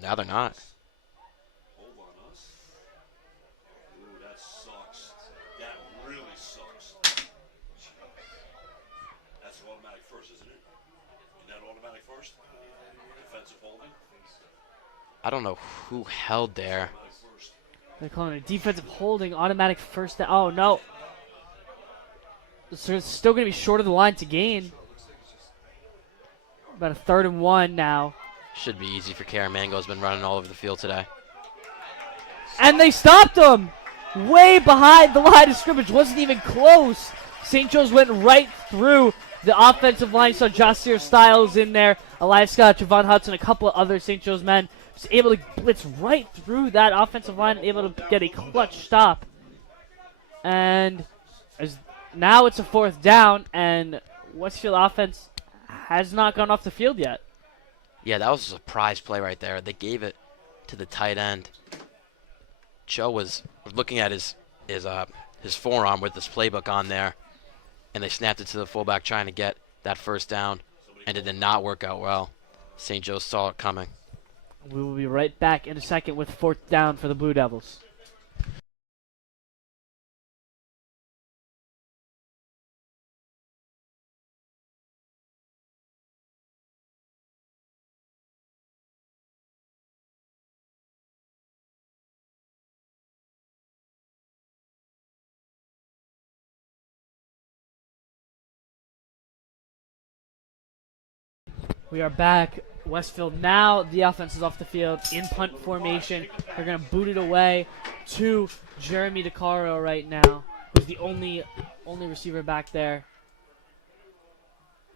Now they're not. Hold on us. Ooh, that sucks. That really sucks. That's automatic first, isn't it? Isn't that automatic first? Defensive holding? I don't know who held there. They're calling it a defensive holding, automatic first down. Oh, no. So it's still going to be short of the line to gain. About a 3rd and 1 now. Should be easy for Caramango. Has been running all over the field today. And they stopped him! Way behind the line of scrimmage. Wasn't even close. St. Joe's went right through the offensive line. Saw Jossier Styles in there. Elias Scott, Javon Hudson, a couple of other St. Joe's men. Was able to blitz right through that offensive line and able to get a clutch stop. And now it's a 4th down, and Westfield offense has not gone off the field yet. Yeah, that was a surprise play right there. They gave it to the tight end. Cho was looking at his forearm with this playbook on there, and they snapped it to the fullback trying to get that 1st down, and it did not work out well. St. Joe saw it coming. We will be right back in a second with 4th down for the Blue Devils. We are back. Westfield now, the offense is off the field in punt formation. They're going to boot it away to Jeremy DeCaro right now, who's the only receiver back there.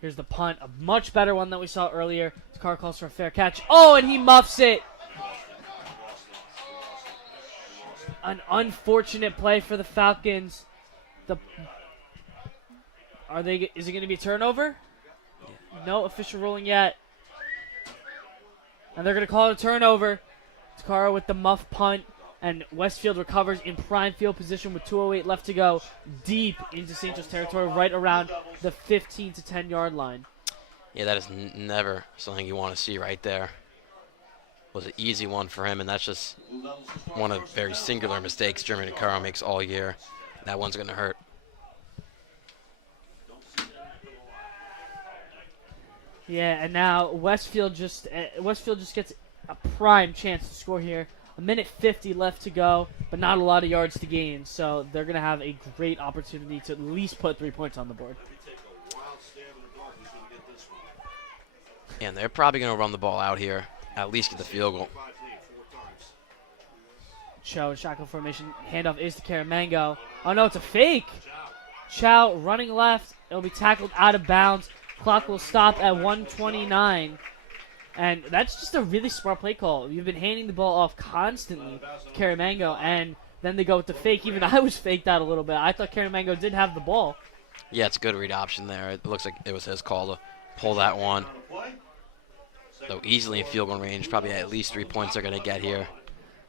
Here's the punt, a much better one than we saw earlier. DeCaro calls for a fair catch. Oh, and he muffs it. An unfortunate play for the Falcons. Is it going to be a turnover? No official ruling yet. And they're going to call it a turnover. Takara with the muff punt. And Westfield recovers in prime field position with 2:08 left to go. Deep into St. Joe's territory, right around the 15 to 10 yard line. Yeah, that is never something you want to see right there. Was an easy one for him, and that's just one of very singular mistakes Jeremy DeCaro makes all year. That one's going to hurt. Yeah, and now Westfield just gets a prime chance to score here. 1:50 left to go, but not a lot of yards to gain, so they're going to have a great opportunity to at least put 3 points on the board. And they're probably going to run the ball out here, at least get the field goal. Cho, shotgun formation. Handoff is to Caramango. Oh, no, it's a fake. Chow running left. It'll be tackled out of bounds. Clock will stop at 1:29. And that's just a really smart play call. You've been handing the ball off constantly to Caramango, and then they go with the fake. Even I was faked out a little bit. I thought Caramango did have the ball. Yeah, it's a good read option there. It looks like it was his call to pull that one. Though easily in field goal range, probably at least 3 points they're going to get here.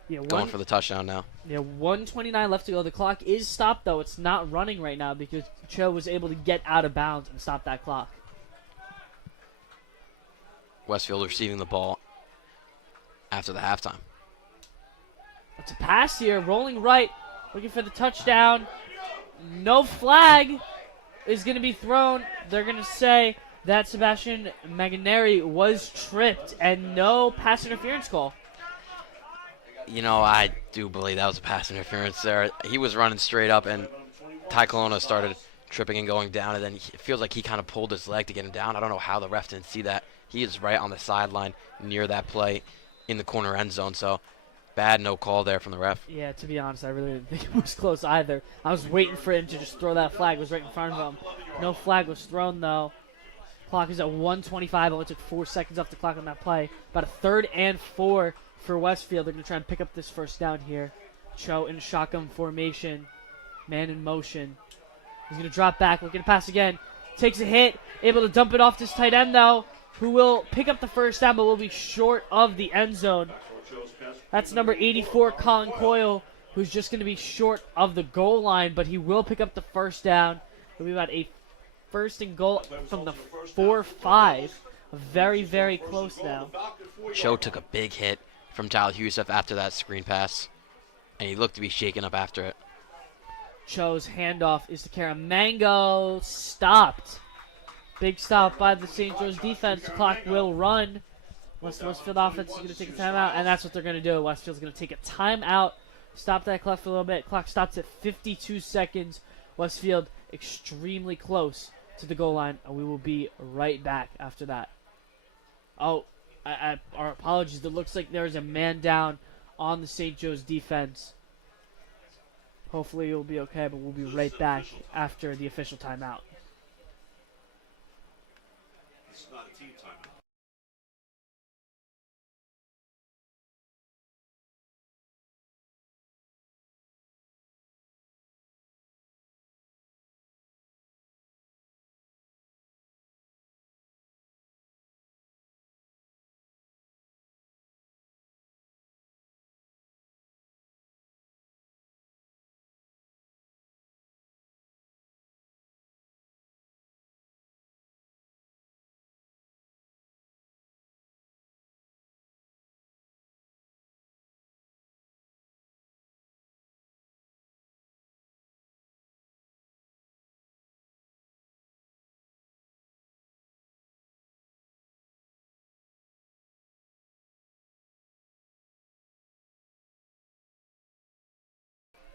Yeah, Going for the touchdown now. Yeah, 1:29 left to go. The clock is stopped, though. It's not running right now because Cho was able to get out of bounds and stop that clock. Westfield receiving the ball after the halftime. It's a pass here, rolling right, looking for the touchdown. No flag is going to be thrown. They're going to say that Sebastian Maganeri was tripped and no pass interference call. You know, I do believe that was a pass interference there. He was running straight up, and Ty Colonna started tripping and going down, and then it feels like he kind of pulled his leg to get him down. I don't know how the ref didn't see that. He is right on the sideline near that play in the corner end zone, so bad no call there from the ref. Yeah, to be honest, I really didn't think it was close either. I was waiting for him to just throw that flag. It was right in front of him. No flag was thrown, though. Clock is at 1:25. Only took 4 seconds off the clock on that play. About a 3rd and 4 for Westfield. They're going to try and pick up this first down here. Cho in shotgun formation. Man in motion. He's going to drop back. Looking to pass again. Takes a hit. Able to dump it off this tight end, though, who will pick up the first down but will be short of the end zone. That's number 84, Colin Coyle, who's just going to be short of the goal line, but he will pick up the first down. It'll be about a 1st and goal from the 4-5. Very, very close now. Cho took a big hit from Tyler Youssef after that screen pass, and he looked to be shaken up after it. Cho's handoff is to Caramango. Stopped. Big stop by the St. Joe's defense. The clock will run. Westfield offense is going to take a timeout, and that's what they're going to do. Westfield's going to take a timeout, stop that clock for a little bit. Clock stops at 52 seconds. Westfield extremely close to the goal line, and we will be right back after that. Oh, our apologies. It looks like there's a man down on the St. Joe's defense. Hopefully it'll be okay, but we'll be right back after the official timeout. It's not a team timeout.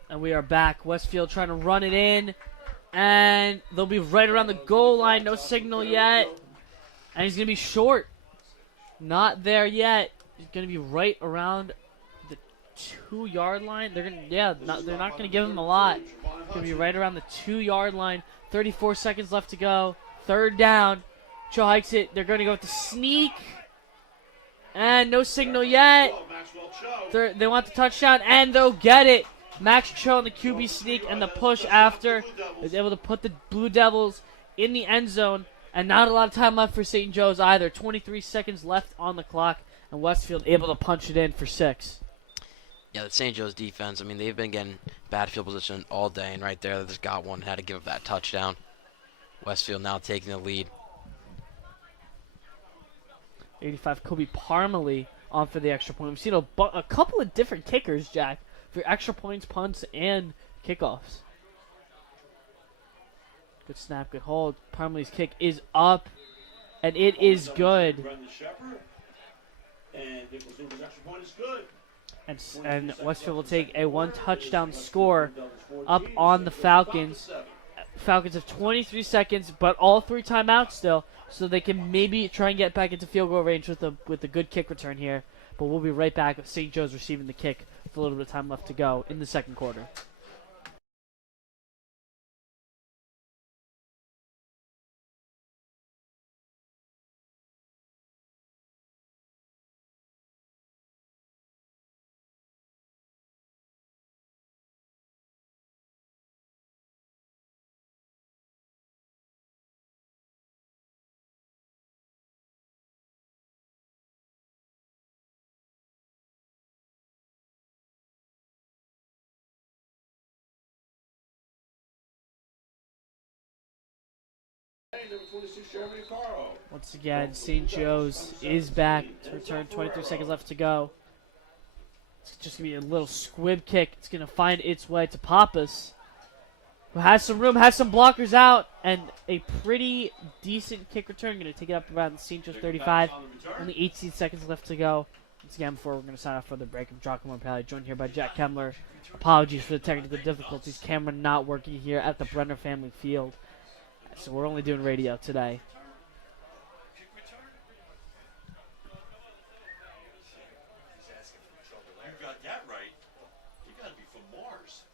And we are back. Westfield trying to run it in. And they'll be right around the goal line. No signal yet. And he's going to be short. Not there yet. He's going to be right around the 2-yard line. They're not going to give him a lot. Going to be right around the 2-yard line. 34 seconds left to go. 3rd down. Cho hikes it. They're going to go with the sneak. And no signal yet. They want the touchdown, and they'll get it. Max Cho on the QB sneak and the push after is able to put the Blue Devils in the end zone, and not a lot of time left for St. Joe's either. 23 seconds left on the clock, and Westfield able to punch it in for 6. Yeah, the St. Joe's defense, I mean, they've been getting bad field position all day, and right there they just got one, had to give up that touchdown. Westfield now taking the lead. 85, Kobe Parmalee on for the extra point. We've seen a couple of different kickers, Jack, for extra points, punts, and kickoffs. Good snap, good hold. Parmalee's kick is up, and it is good. And Westfield will take a 1-touchdown score up on the Falcons. Falcons have 23 seconds, but all 3 timeouts still, so they can maybe try and get back into field goal range with a good kick return here. But we'll be right back with St. Joe's receiving the kick with a little bit of time left to go in the second quarter. Number 26, Jeremy Caro. Once again, St. Joe's is back to return. 23 seconds left to go. It's just going to be a little squib kick. It's going to find its way to Pappas, who has some room, has some blockers out, and a pretty decent kick return. Going to take it up around St. Joe's 35. Only 18 seconds left to go. Once again, before we're going to sign off for the break, I'm Jocko Morpelli, joined here by Jack Kemmler. Apologies for the technical difficulties. Camera not working here at the Brenner Family Field. So we're only doing radio today. You got that right. You got to be from Mars.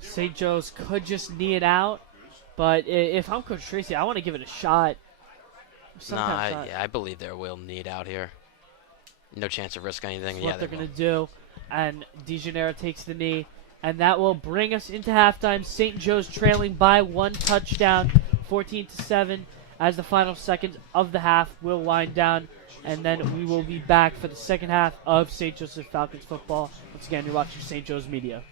St. Joe's could just knee it out, but if I'm Coach Tracy, I want to give it a shot. Yeah, I believe there will need out here. No chance of risk anything. That's Yeah, what they're they going will. to do. And DeGennaro takes the knee, and that will bring us into halftime. St. Joe's trailing by 1 touchdown, 14-7, as the final seconds of the half will wind down. And then we will be back for the second half of St. Joseph Falcons football. Once again, you're watching St. Joe's Media.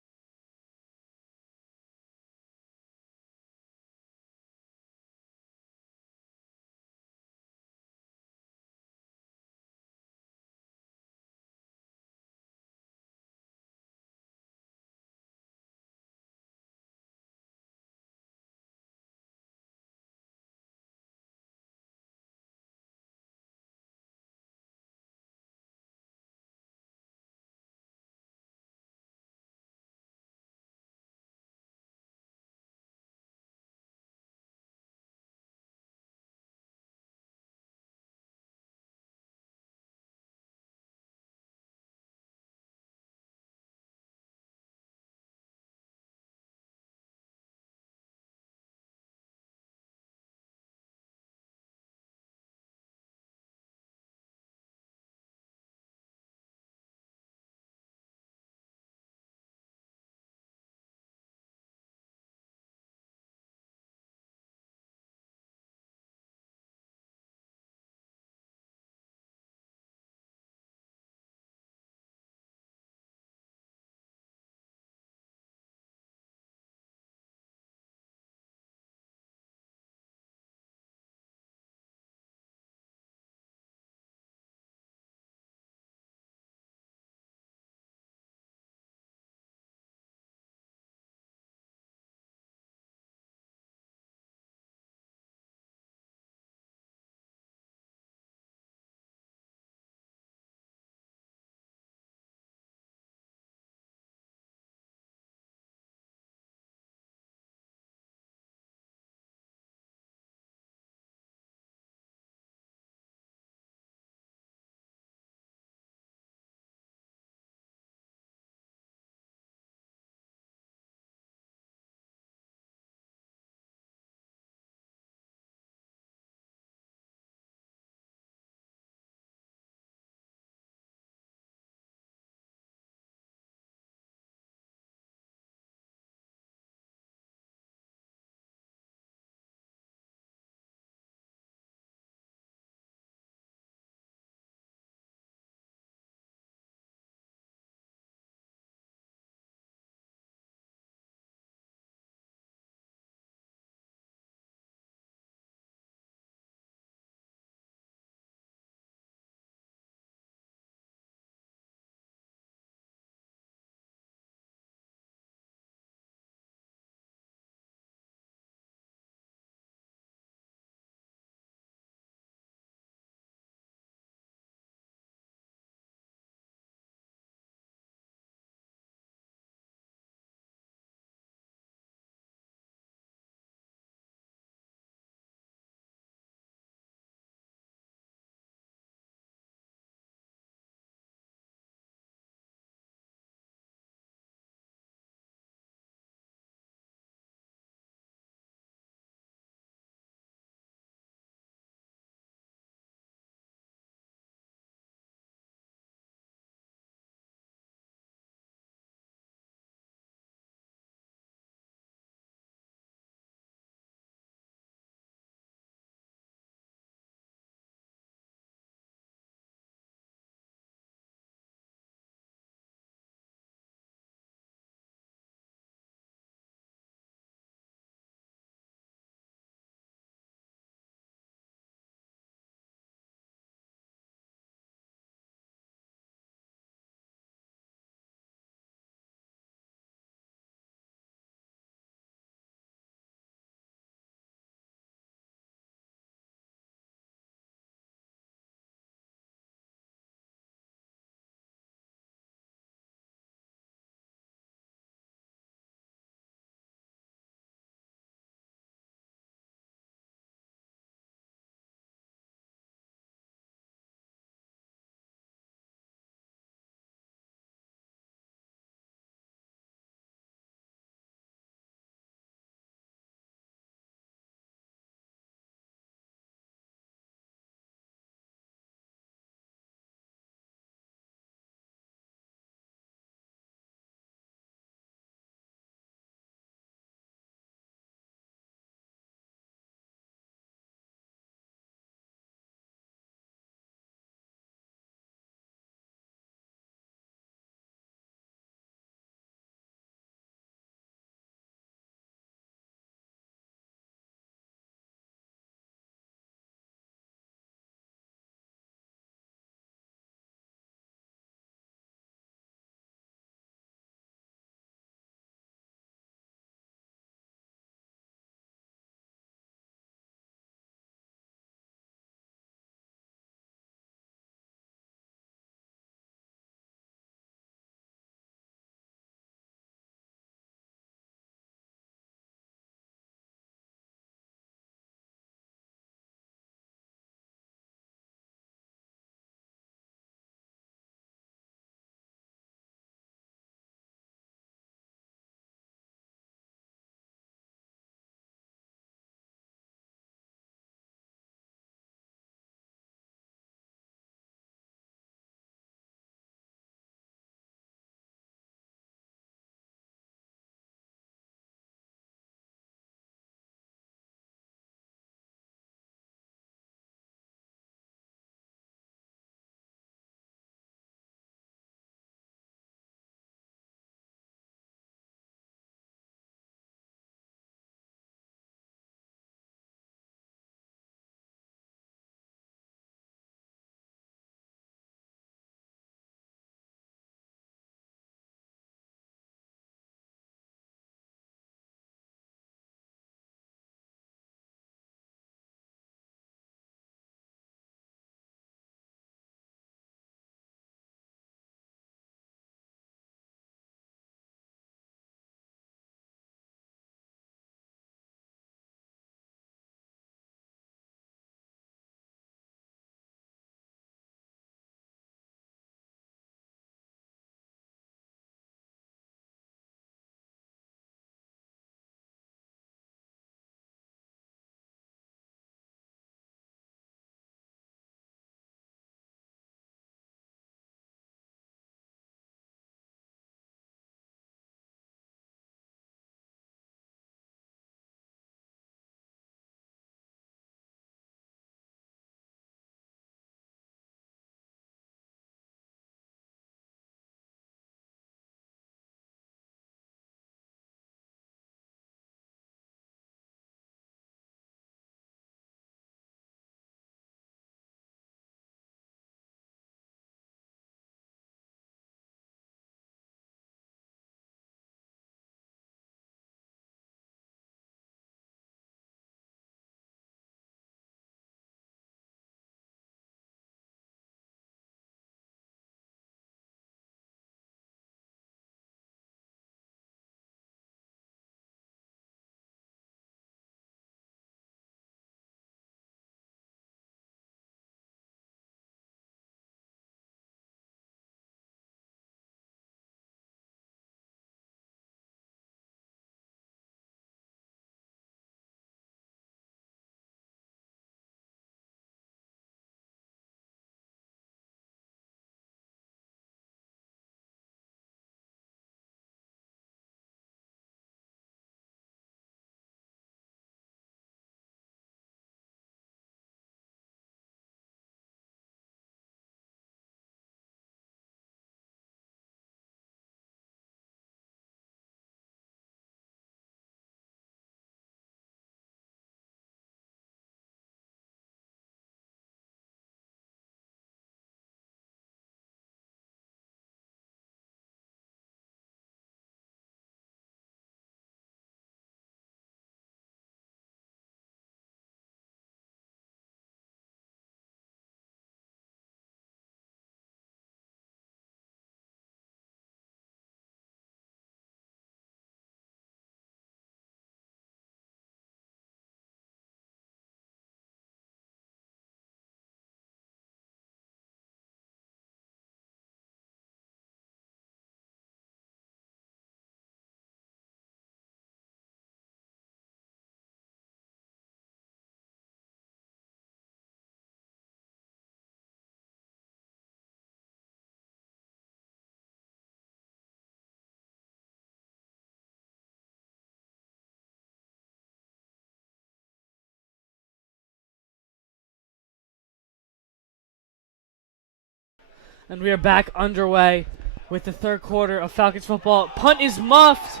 And we are back underway with the third quarter of Falcons football. Punt is muffed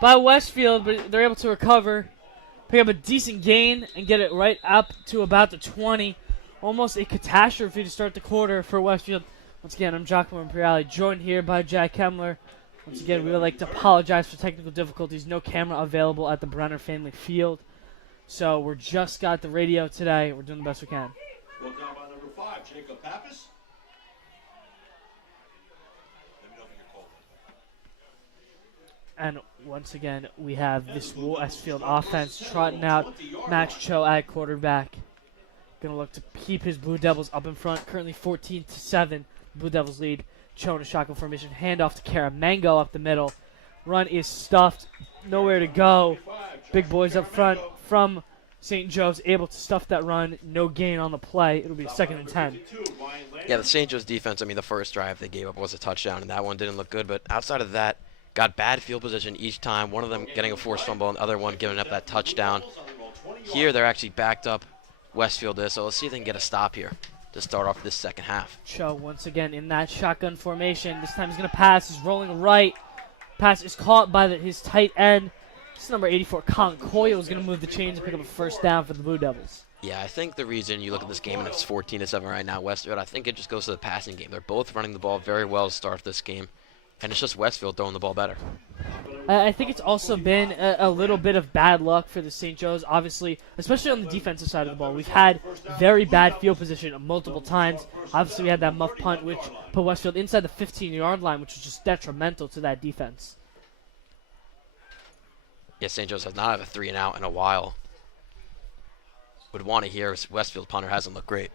by Westfield, but they're able to recover, pick up a decent gain, and get it right up to about the 20. Almost a catastrophe to start the quarter for Westfield. Once again, I'm Giacomo Imperiali, joined here by Jack Kemmler. Once again, we would like to apologize for technical difficulties. No camera available at the Brenner Family Field. So we're just got the radio today. We're doing the best we can. Broke down by number 5, Jacob Pappas. Let me know if you get cold. And once again, we have this Westfield offense trotting out Max Cho at quarterback. Going to look to keep his Blue Devils up in front. Currently 14-7. Blue Devils lead. Cho in a shotgun formation. Handoff to Caramango up the middle. Run is stuffed. Nowhere to go. Big boys up front from St. Joe's able to stuff that run. No gain on the play. It'll be a 2nd and 10. Yeah, the St. Joe's defense, I mean, the first drive they gave up was a touchdown, and that one didn't look good. But outside of that, got bad field position each time. One of them getting a forced fumble, and the other one giving up that touchdown. Here, they're actually backed up. Westfield is, so let's see if they can get a stop here to start off this second half. Cho once again in that shotgun formation. This time he's going to pass. He's rolling right. Pass is caught by his tight end. This is number 84, Colin Coyle, is going to move the chains and pick up a first down for the Blue Devils. Yeah, I think the reason you look at this game and it's 14-7 right now, Westfield, I think it just goes to the passing game. They're both running the ball very well to start this game, and it's just Westfield throwing the ball better. I think it's also been a little bit of bad luck for the St. Joe's, obviously, especially on the defensive side of the ball. We've had very bad field position multiple times. Obviously, we had that muff punt, which put Westfield inside the 15-yard line, which was just detrimental to that defense. Yeah, St. Joe's has not had a 3-and-out in a while. Would want to hear Westfield punter hasn't looked great.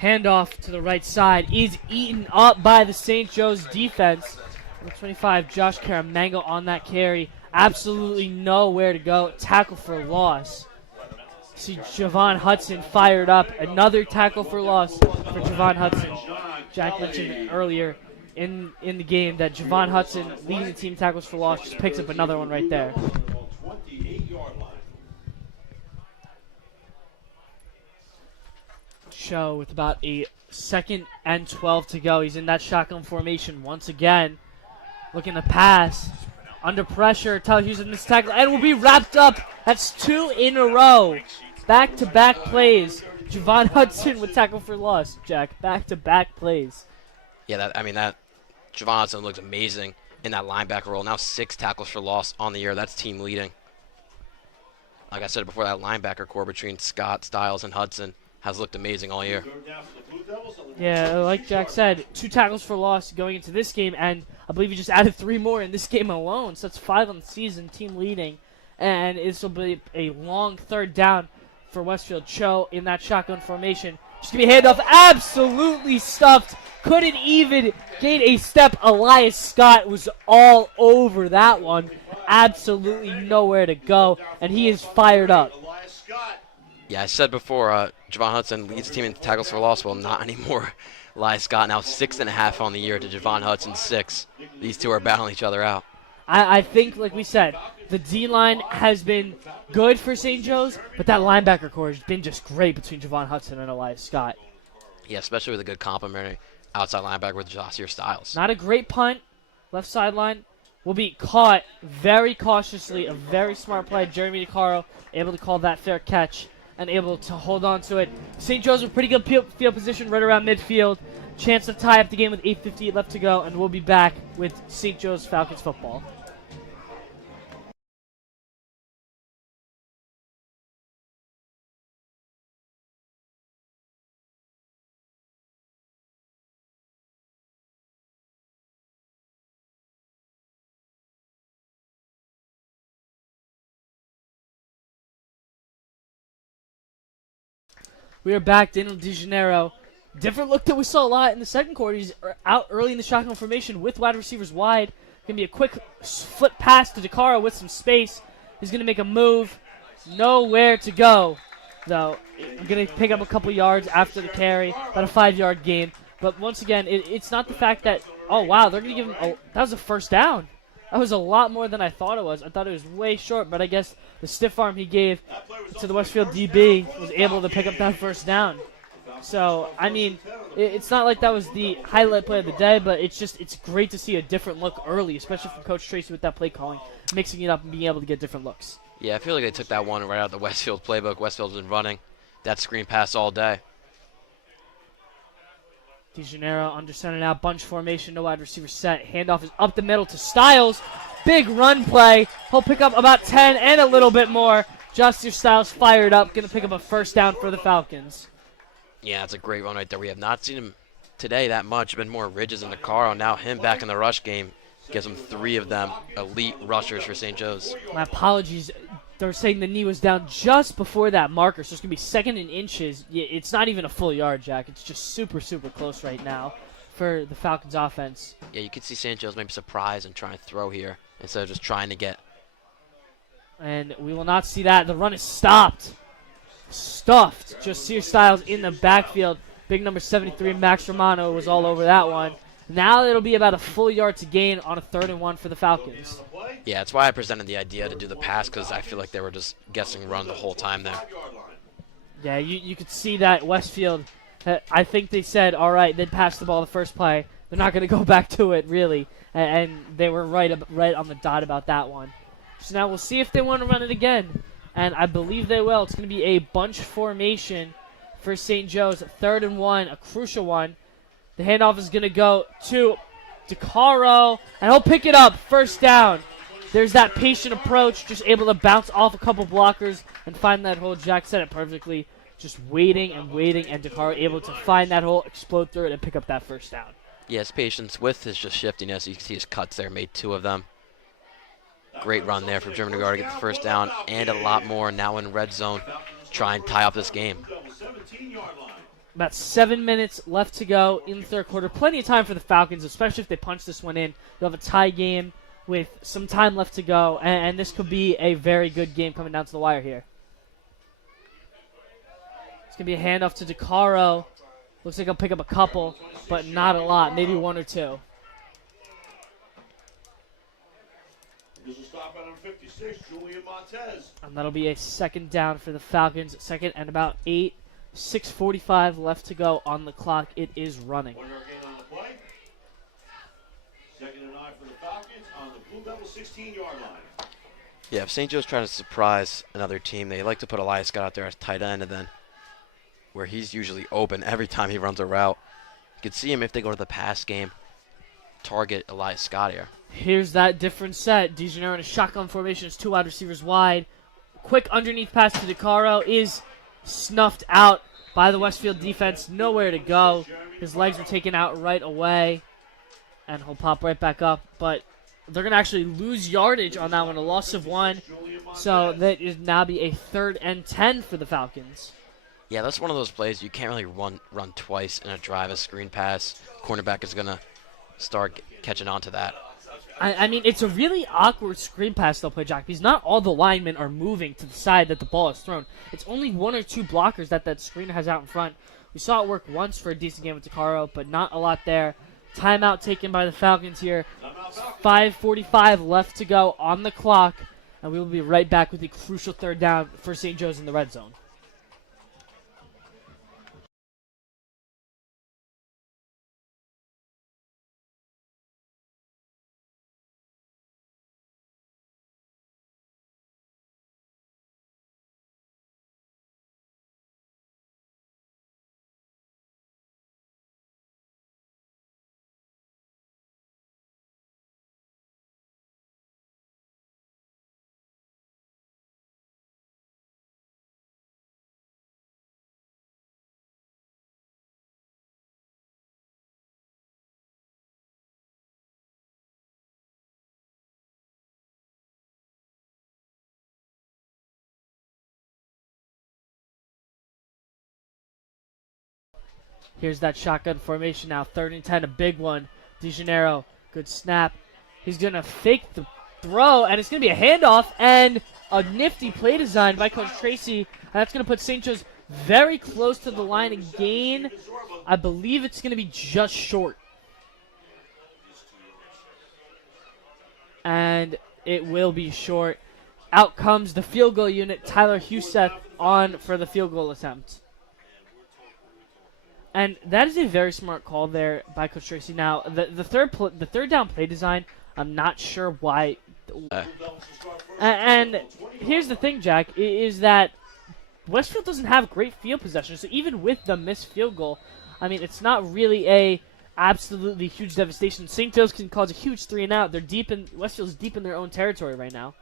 Handoff to the right side is eaten up by the St. Joe's defense. Number 25, Josh Caramango on that carry. Absolutely nowhere to go. Tackle for loss. See Javon Hudson fired up. Another tackle for loss for Javon Hudson. Jack mentioned earlier in the game that Javon Hudson, leading the team tackles for loss, just picks up another one right there. Show with about a 2nd and 12 to go. He's in that shotgun formation once again. Looking to pass. Under pressure. Tyler Hughes in this tackle. And will be wrapped up. That's 2 in a row. Back-to-back plays. Javon Hudson with tackle for loss, Jack. Back-to-back plays. Yeah, that Javon Hudson looks amazing in that linebacker role. Now 6 tackles for loss on the year. That's team leading. Like I said before, that linebacker core between Scott, Stiles, and Hudson has looked amazing all year. Yeah, like Jack said, 2 tackles for loss going into this game, and I believe he just added 3 more in this game alone. So that's 5 on the season, team leading. And this will be a long 3rd down for Westfield. Cho in that shotgun formation. Just going to be handoff. Absolutely stuffed. Couldn't even gain a step. Elias Scott was all over that one. Absolutely nowhere to go, and he is fired up. Yeah, I said before, Javon Hudson leads the team in tackles for loss. Well, not anymore. Elias Scott now 6.5 on the year to Javon Hudson 6. These two are battling each other out. I think, like we said, the D-line has been good for St. Joe's, but that linebacker core has been just great between Javon Hudson and Elias Scott. Yeah, especially with a good complementary outside linebacker with Jossier Styles. Not a great punt. Left sideline will be caught very cautiously. A very smart play. Jeremy DeCaro able to call that fair catch and able to hold on to it. St. Joe's with pretty good field position right around midfield. Chance to tie up the game with 8:58 left to go, and we'll be back with St. Joe's Falcons football. We are back. Daniel DeGennaro. Different look that we saw a lot in the second quarter. He's out early in the shotgun formation with wide receivers wide. Going to be a quick flip pass to DeCaro with some space. He's going to make a move. Nowhere to go, though. Going to pick up a couple yards after the carry. About a 5-yard gain. But once again, it's not the fact that, oh, wow, they're going to give him that was a first down. That was a lot more than I thought it was. I thought it was way short, but I guess the stiff arm he gave to the Westfield DB was able to pick up that first down. So, I mean, it's not like that was the highlight play of the day, but it's great to see a different look early, especially from Coach Tracy with that play calling, mixing it up and being able to get different looks. Yeah, I feel like they took that one right out of the Westfield playbook. Westfield's been running that screen pass all day. DeGennaro under center now, bunch formation, no wide receiver set. Handoff is up the middle to Styles. Big run play. He'll pick up about 10 and a little bit more. Justier Styles fired up, going to pick up a first down for the Falcons. Yeah, it's a great run right there. We have not seen him today that much. Been more Ridges and Nicaro. Now him back in the rush game. Gives him 3 of them elite rushers for St. Joe's. My apologies. They're saying the knee was down just before that marker, so it's going to be second in inches. It's not even a full yard, Jack. It's just super, super close right now for the Falcons offense. Yeah, you could see St. Joe's maybe surprised and try and throw here instead of just trying to get. And we will not see that. The run is stopped. Stuffed. Justier Styles in the backfield. Big number 73, Max Romano, was all over that one. Now it'll be about a full yard to gain on a 3rd and 1 for the Falcons. Yeah, that's why I presented the idea to do the pass, because I feel like they were just guessing run the whole time there. Yeah, you could see that Westfield, I think they said, all right, they'd pass the ball the first play. They're not going to go back to it, really. And they were right on the dot about that one. So now we'll see if they want to run it again. And I believe they will. It's going to be a bunch formation for St. Joe's. 3rd and 1, a crucial one. The handoff is going to go to DeCaro, and he'll pick it up. First down. There's that patient approach, just able to bounce off a couple blockers and find that hole. Jack said it perfectly. Just waiting, and DeCaro able to find that hole, explode through it, and pick up that first down. Yes, patience with his just shiftiness. You can see his cuts there, made 2 of them. Great run there for German Guard to get the first down, and a lot more now in red zone. Try and tie up this game. About 7 minutes left to go in the 3rd quarter. Plenty of time for the Falcons, especially if they punch this one in. They'll have a tie game with some time left to go, and this could be a very good game coming down to the wire here. It's going to be a handoff to DeCaro. Looks like he'll pick up a couple, but not a lot, maybe 1 or 2. This will stop at number 56, Julian Montez. And that'll be a 2nd down for the Falcons. 2nd and about 8. 6:45 left to go on the clock. It is running. 1 yard gain on the play. 2nd and 9 for the Falcons on the Blue Devil 16-yard line. Yeah, if St. Joe's trying to surprise another team, they like to put Elias Scott out there as tight end, and then where he's usually open every time he runs a route. You could see him if they go to the pass game, target Elias Scott here. Here's that different set. DeGennaro in a shotgun formation is 2 wide receivers wide. Quick underneath pass to DeCaro is snuffed out by the Westfield defense. Nowhere to go. His legs were taken out right away. And he'll pop right back up. But they're going to actually lose yardage on that one. A loss of 1. So that is now be a 3rd and 10 for the Falcons. Yeah, that's one of those plays you can't really run twice in a drive. A screen pass. Cornerback is going to start catching on to that. I mean, it's a really awkward screen pass they'll play, Jack, because not all the linemen are moving to the side that the ball is thrown. It's only 1 or 2 blockers that screener has out in front. We saw it work once for a decent game with DeCaro, but not a lot there. Timeout taken by the Falcons here. 5:45 left to go on the clock, and we will be right back with the crucial 3rd down for St. Joe's in the red zone. Here's that shotgun formation now. 3rd and 10, a big one. DeGennaro, good snap. He's going to fake the throw, and it's going to be a handoff and a nifty play design by Coach Tracy. And that's going to put St. Joe's very close to the line again. I believe it's going to be just short. And it will be short. Out comes the field goal unit. Tyler Huseth on for the field goal attempt. And that is a very smart call there by Coach Tracy. Now, the third down play design, I'm not sure why. And here's the thing, Jack, is that Westfield doesn't have great field possession. So even with the missed field goal, I mean, it's not really a absolutely huge devastation. St. Joe's can cause a huge 3-and-out. They're deep in Westfield's deep in their own territory right now.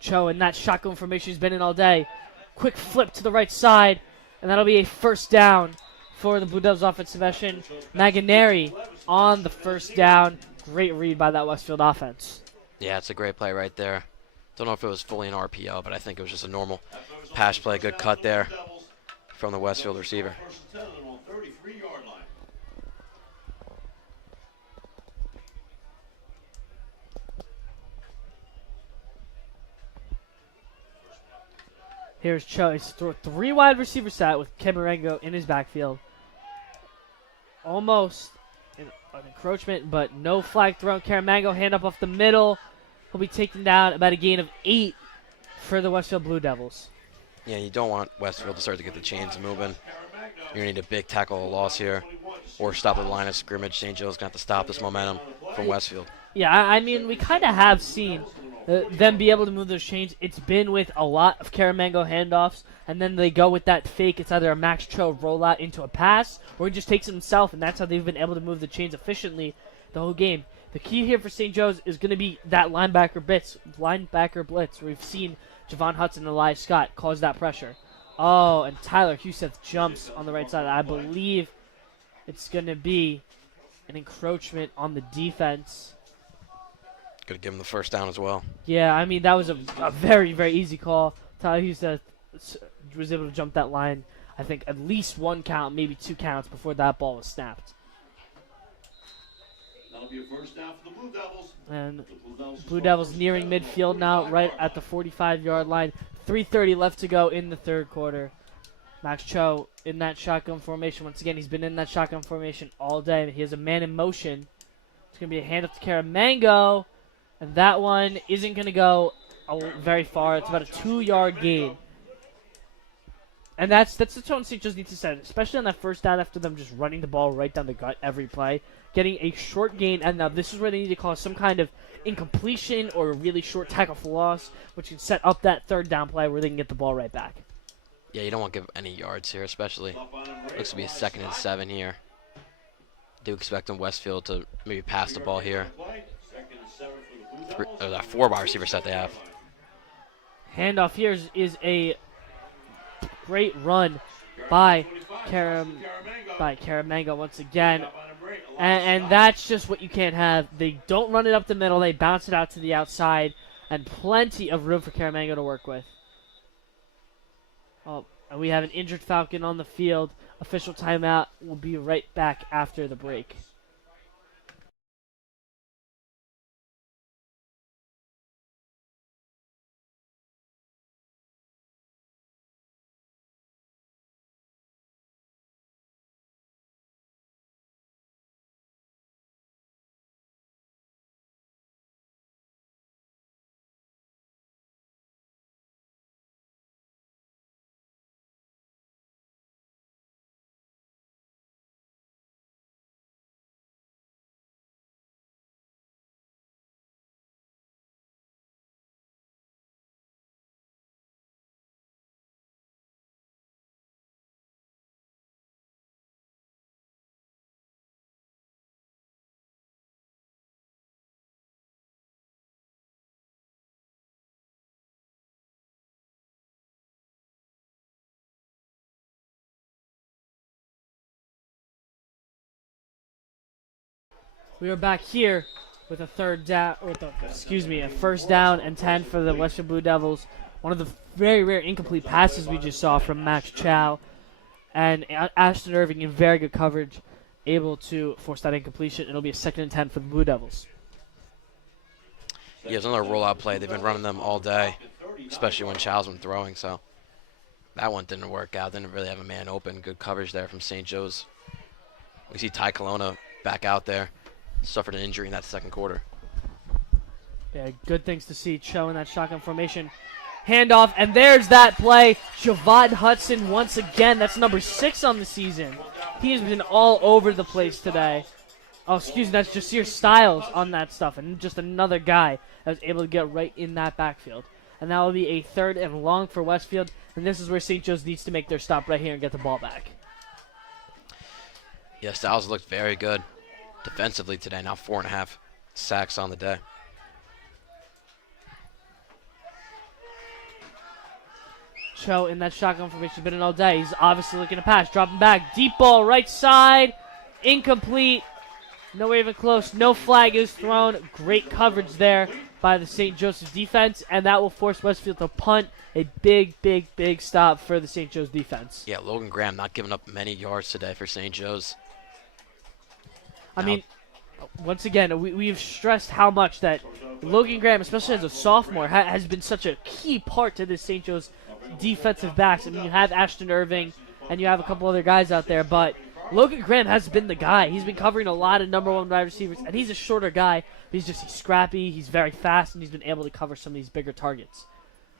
Cho in that shotgun formation he's been in all day. Quick flip to the right side, and that'll be a first down for the Blue Devils offensive mission. Maganeri on the first down. Great read by that Westfield offense. Yeah, it's a great play right there. Don't know if it was fully an RPO, but I think it was just a normal pass play. Good cut there from the Westfield receiver. Here's Cho. He's throw 3 wide receiver set with Camerengo in his backfield. Almost an encroachment, but no flag thrown. Camerengo hand up off the middle. He'll be taken down about a gain of 8 for the Westfield Blue Devils. Yeah, you don't want Westfield to start to get the chains moving. You're going to need a big tackle or loss here, or stop at the line of scrimmage. St. Joe's going to have to stop this momentum from Westfield. Yeah, I mean, we kind of have seen them be able to move those chains. It's been with a lot of Camerengo handoffs, and then they go with that fake. It's either a Max Cho rollout into a pass, or he just takes it himself, and that's how they've been able to move the chains efficiently the whole game. The key here for St. Joe's is going to be that linebacker blitz. We've seen Javon Hudson and Elias Scott cause that pressure. Oh, and Tyler Huseth jumps on the right side. I believe it's going to be an encroachment on the defense. Could have given him the first down as well. Yeah, I mean, that was a very, very easy call. Tyler Huseth was able to jump that line, I think, at least 1 count, maybe 2 counts before that ball was snapped. That'll be a first down for the Blue Devils. And Blue Devils nearing midfield now, right at the 45-yard line. 3:30 left to go in the third quarter. Max Cho in that shotgun formation. Once again, he's been in that shotgun formation all day. He has a man in motion. It's going to be a handoff to Camerengo. And that one isn't going to go very far. It's about a 2-yard gain. And that's the tone St. Joe's needs to set, especially on that first down after them just running the ball right down the gut every play. Getting a short gain, and now this is where they need to call some kind of incompletion or a really short tackle for loss, which can set up that third down play where they can get the ball right back. Yeah, you don't want to give any yards here, especially. Looks to be a 2nd and 7 here. Do expect them Westfield to maybe pass the ball here. That 4 wide receiver set they have. Handoff here is a great run by Camerengo once again. And that's just what you can't have. They don't run it up the middle. They bounce it out to the outside. And plenty of room for Camerengo to work with. Oh, and we have an injured Falcon on the field. Official timeout. We'll be right back after the break. We are back here with a first down and 10 for the Westfield Blue Devils. One of the very rare incomplete passes we just saw from Max Chow. And Ashton Irving in very good coverage, able to force that incompletion. It'll be a 2nd and 10 for the Blue Devils. Yeah, it's another rollout play. They've been running them all day, especially when Chow's been throwing. So that one didn't work out. Didn't really have a man open. Good coverage there from St. Joe's. We see Ty Colonna back out there. Suffered an injury in that second quarter. Yeah, good things to see. Cho in that shotgun formation. Handoff, and there's that play. Javon Hudson once again. That's number 6 on the season. He has been all over the place today. Oh, excuse me, that's Jasir Styles on that stuff, and just another guy that was able to get right in that backfield. And that will be a 3rd and long for Westfield, and this is where St. Joe's needs to make their stop right here and get the ball back. Yeah, Styles looked very good defensively today. Now 4.5 sacks on the day. Cho in that shotgun formation, been in all day. He's obviously looking to pass, dropping back, deep ball, right side, incomplete. Nowhere even close. No flag is thrown. Great coverage there by the St. Joseph's defense, and that will force Westfield to punt. A big, big, big stop for the St. Joe's defense. Yeah, Logan Graham not giving up many yards today for St. Joe's. I mean, once again, we've stressed how much that Logan Graham, especially as a sophomore, has been such a key part to this St. Joe's defensive backs. I mean, you have Ashton Irving, and you have a couple other guys out there, but Logan Graham has been the guy. He's been covering a lot of number 1 wide receivers, and he's a shorter guy, but he's scrappy, he's very fast, and he's been able to cover some of these bigger targets.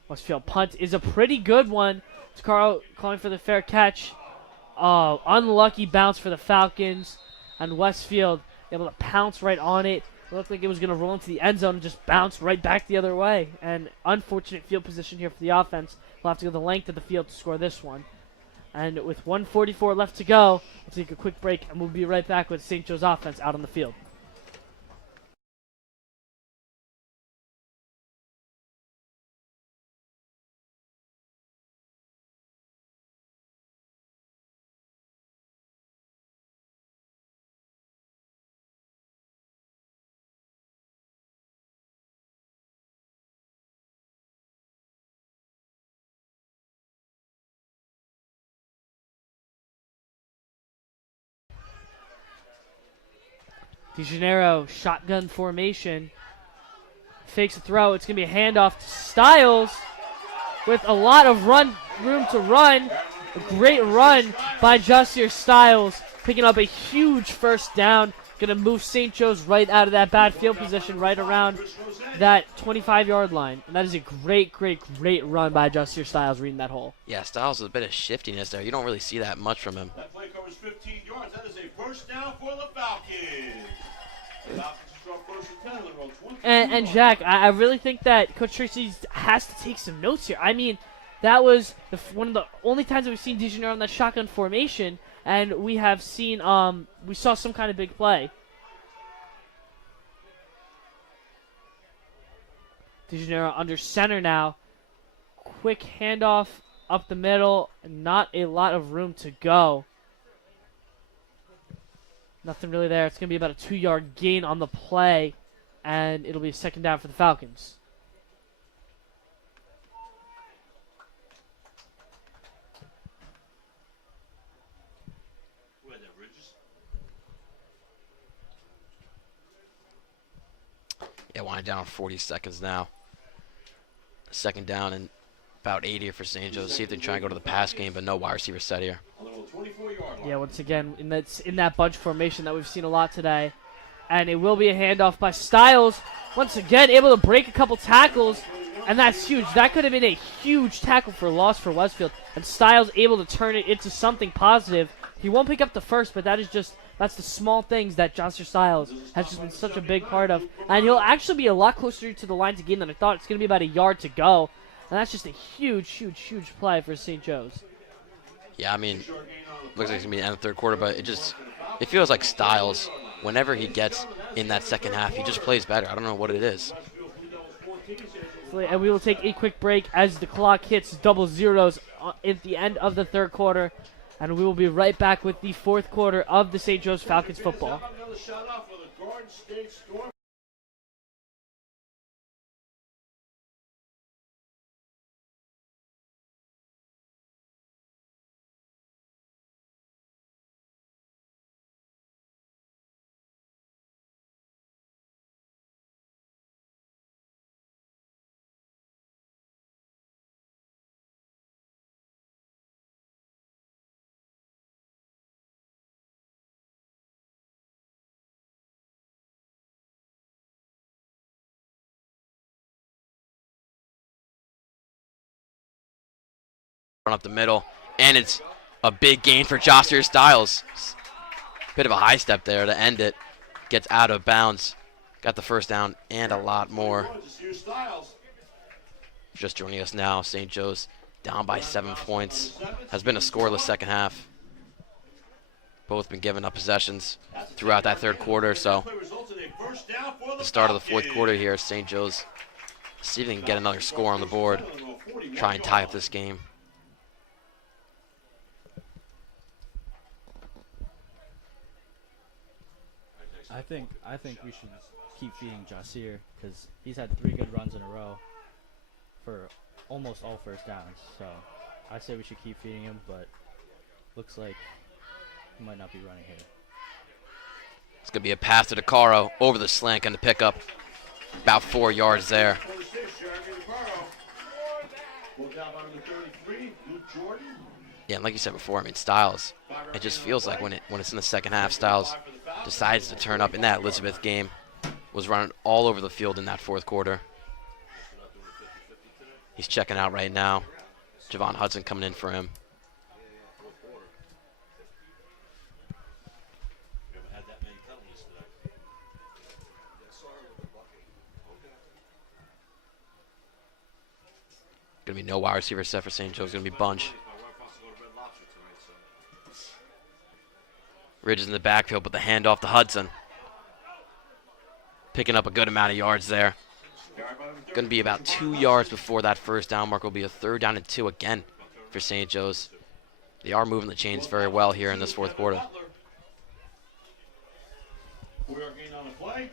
Westfield punt is a pretty good one. It's Carl calling for the fair catch. Unlucky bounce for the Falcons, and Westfield able to pounce right on it. It looked like it was going to roll into the end zone and just bounce right back the other way. And unfortunate field position here for the offense. We'll have to go the length of the field to score this one. And with 1:44 left to go, we'll take a quick break, and we'll be right back with St. Joe's offense out on the field. DeGennaro, shotgun formation. Fakes a throw. It's going to be a handoff to Styles with a lot of room to run. A great run by Jasir Styles, picking up a huge first down. Going to move St. Joe's right out of that bad field position, right around that 25-yard line. And that is a great, great, great run by Jasir Styles reading that hole. Yeah, Styles has a bit of shiftiness there. You don't really see that much from him. That play covers 15 yards. That is a first down for the Falcons. The Falcons drop first and 10 on the road. And Jack, I really think that Coach Tracy has to take some notes here. I mean, that was one of the only times that we've seen DeGennaro on that shotgun formation, and we have seen we saw some kind of big play. DeGennaro under center now. Quick handoff up the middle. Not a lot of room to go. Nothing really there. It's going to be about a 2-yard gain on the play, and it'll be a second down for the Falcons. Yeah, winding down 40 seconds now. Second down and about 80 for St. Joe's. See if they can try and go to the pass game, but no wide receiver set here. Yeah, once again, in that bunch formation that we've seen a lot today. And it will be a handoff by Styles. Once again, able to break a couple tackles, and that's huge. That could have been a huge tackle for loss for Westfield. And Styles able to turn it into something positive. He won't pick up the first, but that's the small things that Jasir Styles has just been such a big part of. And he'll actually be a lot closer to the line to gain than I thought. It's going to be about a yard to go. And that's just a huge, huge, huge play for St. Joe's. Yeah, I mean, looks like it's going to be the end of the third quarter, but it feels like Styles, whenever he gets in that second half, he just plays better. I don't know what it is. And we will take a quick break as the clock hits double zeros at the end of the third quarter. And we will be right back with the fourth quarter of the St. Joe's Falcons football. Run up the middle, and it's a big gain for Jossier Styles. Bit of a high step there to end it. Gets out of bounds. Got the first down and a lot more. Just joining us now, St. Joe's down by 7 points. Has been a scoreless second half. Both been giving up possessions throughout that third quarter, so the start of the fourth quarter here, St. Joe's see if they can get another score on the board, try and tie up this game. I think we should keep feeding Jossier because he's had 3 good runs in a row for almost all first downs. So I say we should keep feeding him, but looks like he might not be running here. It's going to be a pass to DeCaro over the slant and the pickup. About 4 yards there. Yeah, and like you said before, I mean, Styles, it just feels like when it's in the second half, Styles decides to turn up in that Elizabeth game. Was running all over the field in that fourth quarter. He's checking out right now. Javon Hudson coming in for him. Going to be no wide receiver set for St. Joe's. Going to be bunch. Ridge is in the backfield, but the handoff to Hudson. Picking up a good amount of yards there. Going to be about 2 yards before that first down mark. Will be a 3rd down and 2 again for St. Joe's. They are moving the chains very well here in this fourth quarter. 4-yard gain on the play.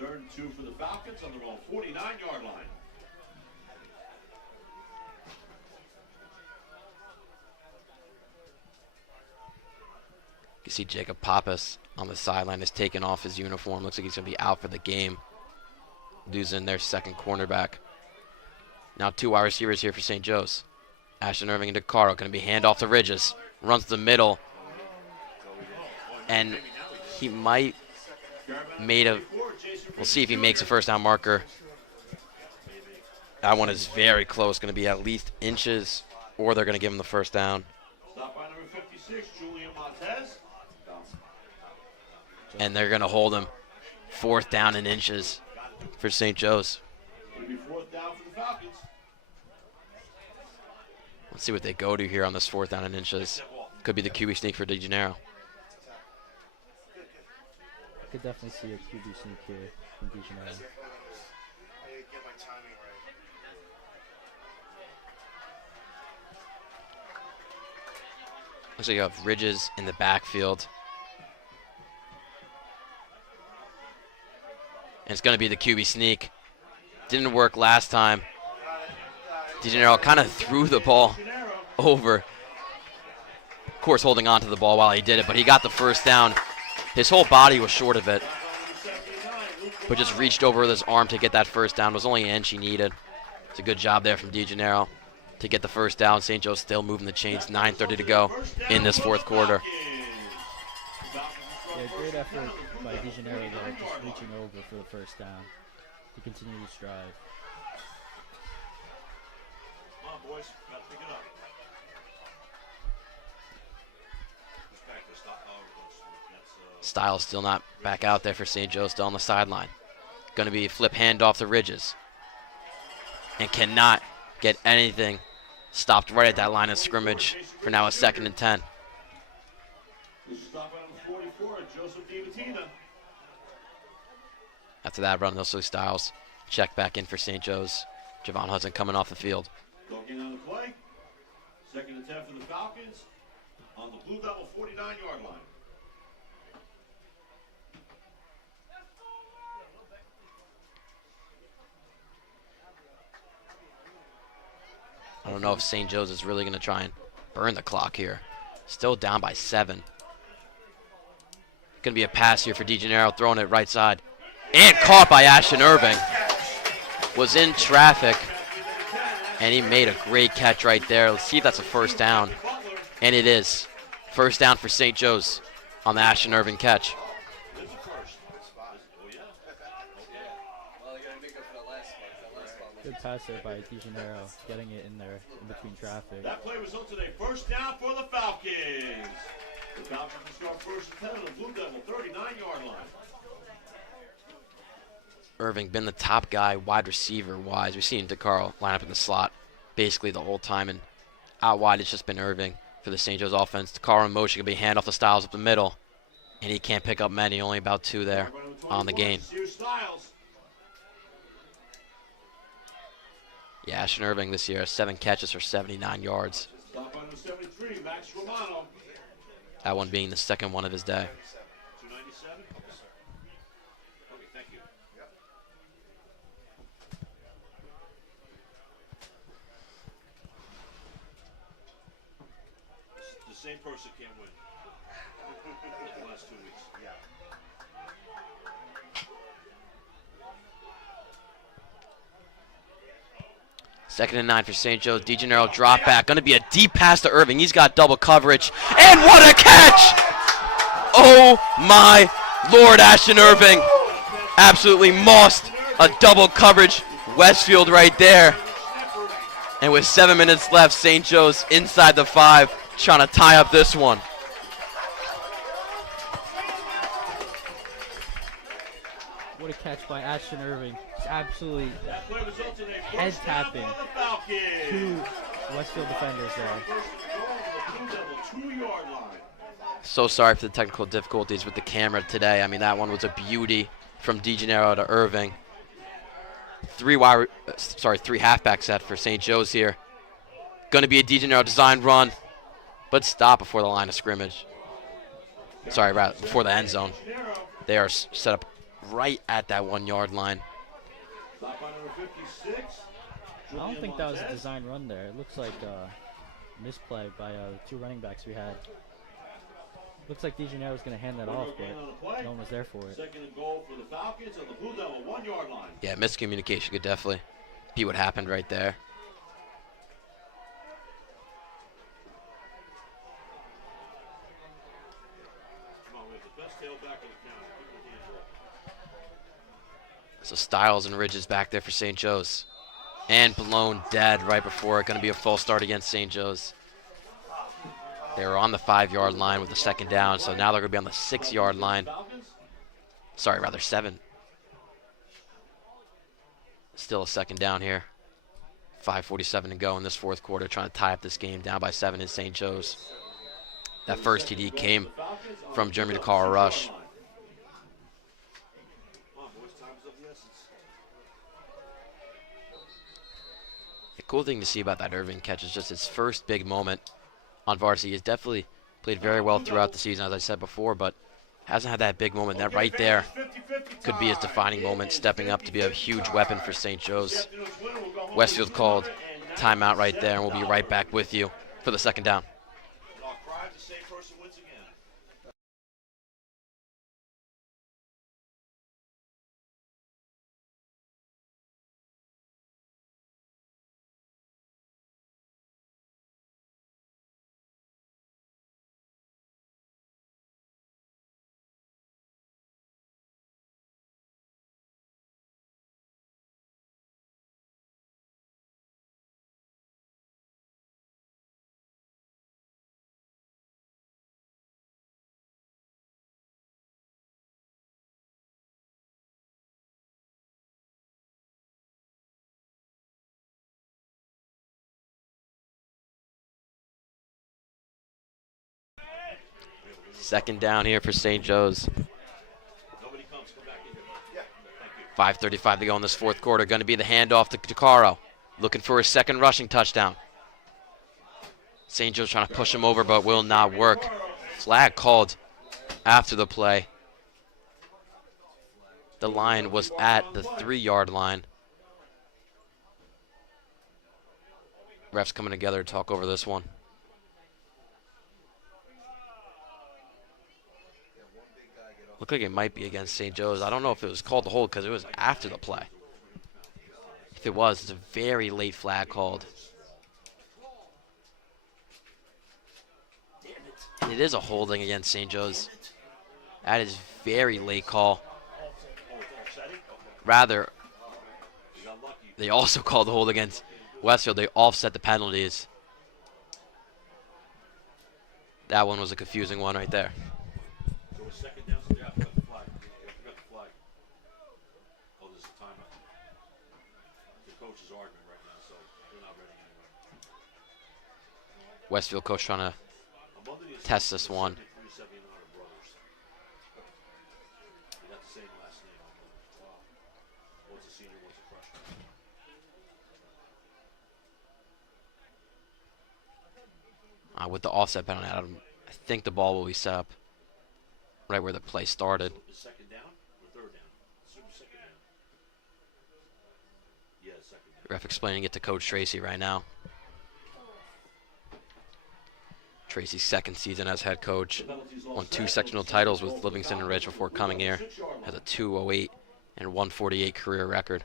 3rd and 2 for the Falcons on their own 49-yard line. You see Jacob Pappas on the sideline has taken off his uniform. Looks like he's going to be out for the game. Losing their second cornerback. Now 2 wide receivers here for St. Joe's. Ashton Irving and DeCaro going to be handoff to Ridges. Runs to the middle. And he might we'll see if he makes a first down marker. That one is very close. Going to be at least inches, or they're going to give him the first down. Stop by number 56, Julian Montez. And they're going to hold him 4th down and inches for St. Joe's. It'll be 4th down for the Falcons. Let's see what they go to here on this 4th down and inches. Could be the QB sneak for DeGennaro. I could definitely see a QB sneak here from DeGennaro. Looks like you have Ridges in the backfield. And it's going to be the QB sneak. Didn't work last time. DeGennaro kind of threw the ball over. Of course, holding on to the ball while he did it, but he got the first down. His whole body was short of it, but just reached over with his arm to get that first down. It was only an inch he needed. It's a good job there from DeGennaro to get the first down. St. Joe's still moving the chains. 9:30 to go in this fourth quarter. Yeah, great effort by DeGennaro there, just reaching over for the first down to continue to strive. Come on, boys. Gotta pick it up. Styles still not back out there for St. Joe, still on the sideline. Going to be a flip handoff to Ridges. And cannot get anything stopped right at that line of scrimmage for now a 2nd and 10. This is stop by number 44, Joseph DiMattina. After that run, they'll see Styles check back in for St. Joe's. Javon Hudson coming off the field. Talking on the play. 2nd and 10 for the Falcons on the Blue Devil 49-yard line. I don't know if St. Joe's is really going to try and burn the clock here. Still down by 7. Going to be a pass here for DeGennaro, throwing it right side. And caught by Ashton Irving. Was in traffic. And he made a great catch right there. Let's see if that's a first down. And it is. First down for St. Joe's on the Ashton Irving catch. Good pass there by DeGennaro, getting it in there in between traffic. That play resulted in a first down for the Falcons. The Falcons will start first and 10 on the Blue Devil 39-yard line. Irving been the top guy wide receiver wise. We've seen DeCarl line up in the slot basically the whole time, and out wide it's just been Irving for the St. Joe's offense. DeCarl in motion, can be handoff to Styles up the middle, and he can't pick up many, only about 2 there on the game. Yeah, Ashton Irving this year has 7 catches for 79 yards. That one being the second one of his day. 297? Okay, thank you. The same person can't win. The last 2 weeks. Yeah. Second and 9 for St. Joe's. DeGennaro drop back. Going to be a deep pass to Irving. He's got double coverage. And what a catch! Oh my Lord, Ashton Irving absolutely mossed a double coverage Westfield right there. And with 7 minutes left, St. Joe's inside the 5, trying to tie up this one. What a catch by Ashton Irving. It's absolutely head tapping 2 Westfield defenders there. So sorry for the technical difficulties with the camera today. I mean, that one was a beauty from DeGennaro to Irving. 3 halfback set for St. Joe's here. Going to be a DeGennaro designed run, but stop before the line of scrimmage. Sorry, rather before the end zone. They are set up right at that 1-yard line. I don't think that was a design run there. It looks like a misplay by 2 running backs we had. Looks like DeGennaro was going to hand that off, but no one was there for it. Second and goal for the Falcons on the Blue Devil 1-yard line. Yeah, miscommunication could definitely be what happened right there. Come on, we have the best tailback in the county. Give him a hand, bro. So Styles and Ridges back there for St. Joe's. And blown dead right before it. Going to be a false start against St. Joe's. They were on the 5-yard line with the second down, so now they're going to be on the 6-yard line. Sorry, rather 7. Still a second down here. 5:47 to go in this fourth quarter, trying to tie up this game. Down by 7 in St. Joe's. That first TD came from Jeremy DeCarl rush. The cool thing to see about that Irving catch is just his first big moment on varsity. He's definitely played very well throughout the season, as I said before, but hasn't had that big moment. That right there could be his defining moment, stepping up to be a huge weapon for St. Joe's. Westfield called timeout right there, and we'll be right back with you for the second down. Second down here for St. Joe's. 5:35 to go in this fourth quarter. Going to be the handoff to DeCaro. Looking for his second rushing touchdown. St. Joe's trying to push him over, but will not work. Flag called after the play. The line was at the 3-yard line. Refs coming together to talk over this one. Looked like it might be against St. Joe's. I don't know if it was called to hold because it was after the play. If it was, it's a very late flag called. And it is a holding against St. Joe's. That is very late call. Rather, they also called the hold against Westfield. They offset the penalties. That one was a confusing one right there. So a second down. Yeah, I forgot the flag. I forgot the flag. Oh, there's a timeout. The coach is arguing right now, so they're not ready anyway. Westfield coach trying to test this one. 379 brothers. They got the same last name. Wow. One's a senior, one's a freshman. With the offset penalty, I think the ball will be set up right where the play started. Is second down or third down? Assume second down. Yeah, second down. Ref explaining it to Coach Tracy right now. Tracy's second season as head coach. Won 2 sectional titles with Livingston and Ridge before coming here. Has a 208 and 148 career record.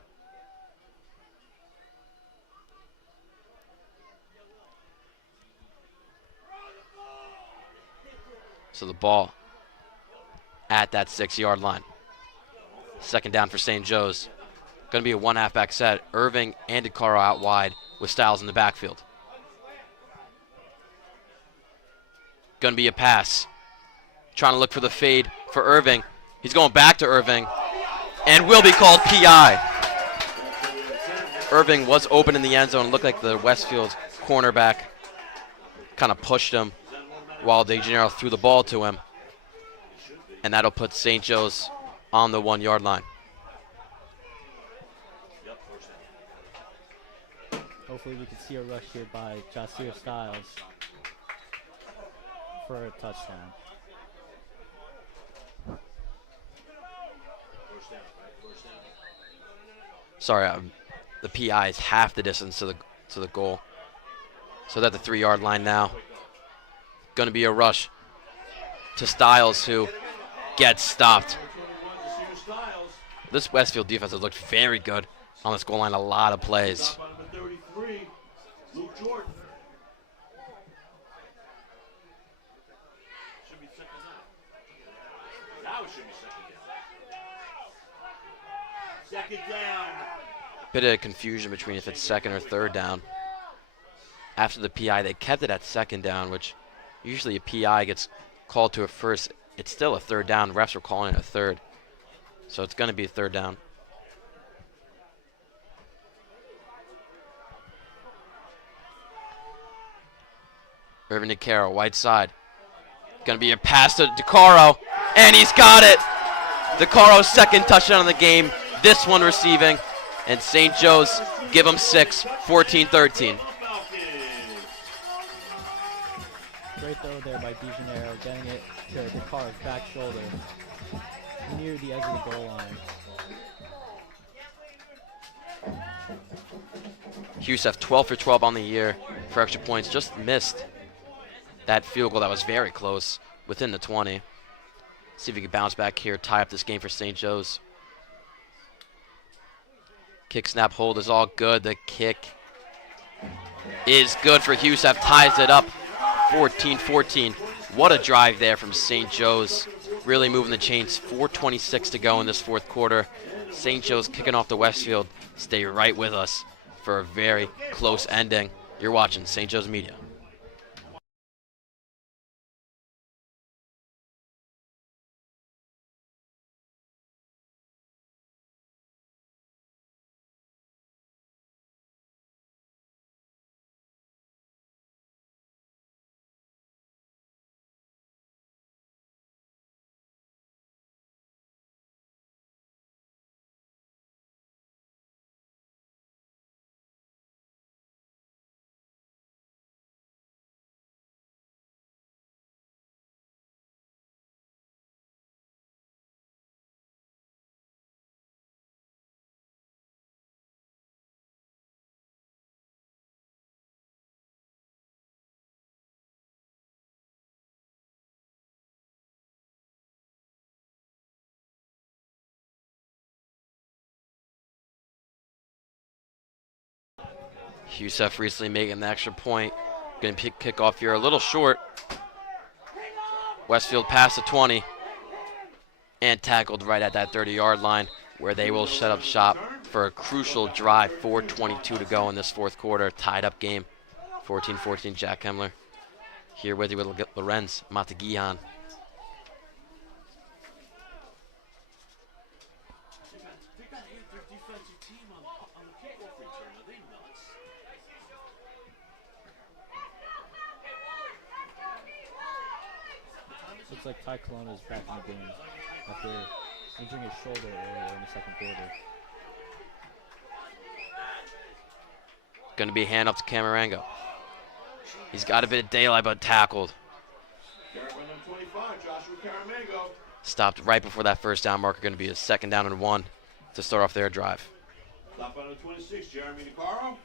So the ball at that 6-yard line. Second down for St. Joe's. Going to be a 1 halfback set. Irving and DeCaro out wide with Styles in the backfield. Going to be a pass. Trying to look for the fade for Irving. He's going back to Irving and will be called PI. Irving was open in the end zone. Looked like the Westfield cornerback kind of pushed him while DeGennaro threw the ball to him. And that'll put St. Joe's on the 1-yard line. Hopefully we can see a rush here by Jasir Styles for a touchdown. Sorry, the PI is half the distance to the goal. So they're at the 3-yard line now. Going to be a rush to Styles, who gets stopped. This Westfield defense has looked very good on this goal line. A lot of plays. Stop on number 33, Luke Jordan. Should be second down. Now it should be second down. Second down. Bit of confusion between if it's second or third down. After the PI, they kept it at second down, which usually a PI gets called to a first. It's still a third down. Refs are calling it a third. So it's going to be a third down. Irvin DeCaro, right side. Going to be a pass to DeCaro, and he's got it. DeCaro's second touchdown of the game. This one receiving, and St. Joe's give him 6, 14-13. Great throw there by DeGennaro, getting it to DeCaro's back shoulder near the edge of the goal line. Youssef 12 for 12 on the year for extra points. Just missed that field goal that was very close, within the 20. See if he can bounce back here, tie up this game for St. Joe's. Kick, snap, hold is all good. The kick is good for Youssef, ties it up 14-14. What a drive there from St. Joe's. Really moving the chains. 4:26 to go in this fourth quarter. St. Joe's kicking off the Westfield. Stay right with us for a very close ending. You're watching St. Joe's Media. Youssef recently making the extra point. Going to kick off here a little short. Westfield past the 20 and tackled right at that 30-yard line, where they will shut up shop for a crucial drive. 4:22 to go in this fourth quarter. Tied up game. 14-14 Jack Hemler. Here with you with Lorenz Matagihan. They got an their defensive team on the kickoff return. Are they nuts? Looks like Ty Colonna is back in the game after injuring his shoulder earlier in the second quarter. Going to be a hand up to Camarango. He's got a bit of daylight, but tackled. Carry by number 25, Joshua Caramango. Stopped right before that first down marker. Going to be a 2nd down and 1 to start off their drive. Stop by number 26, Jeremy Nicaro.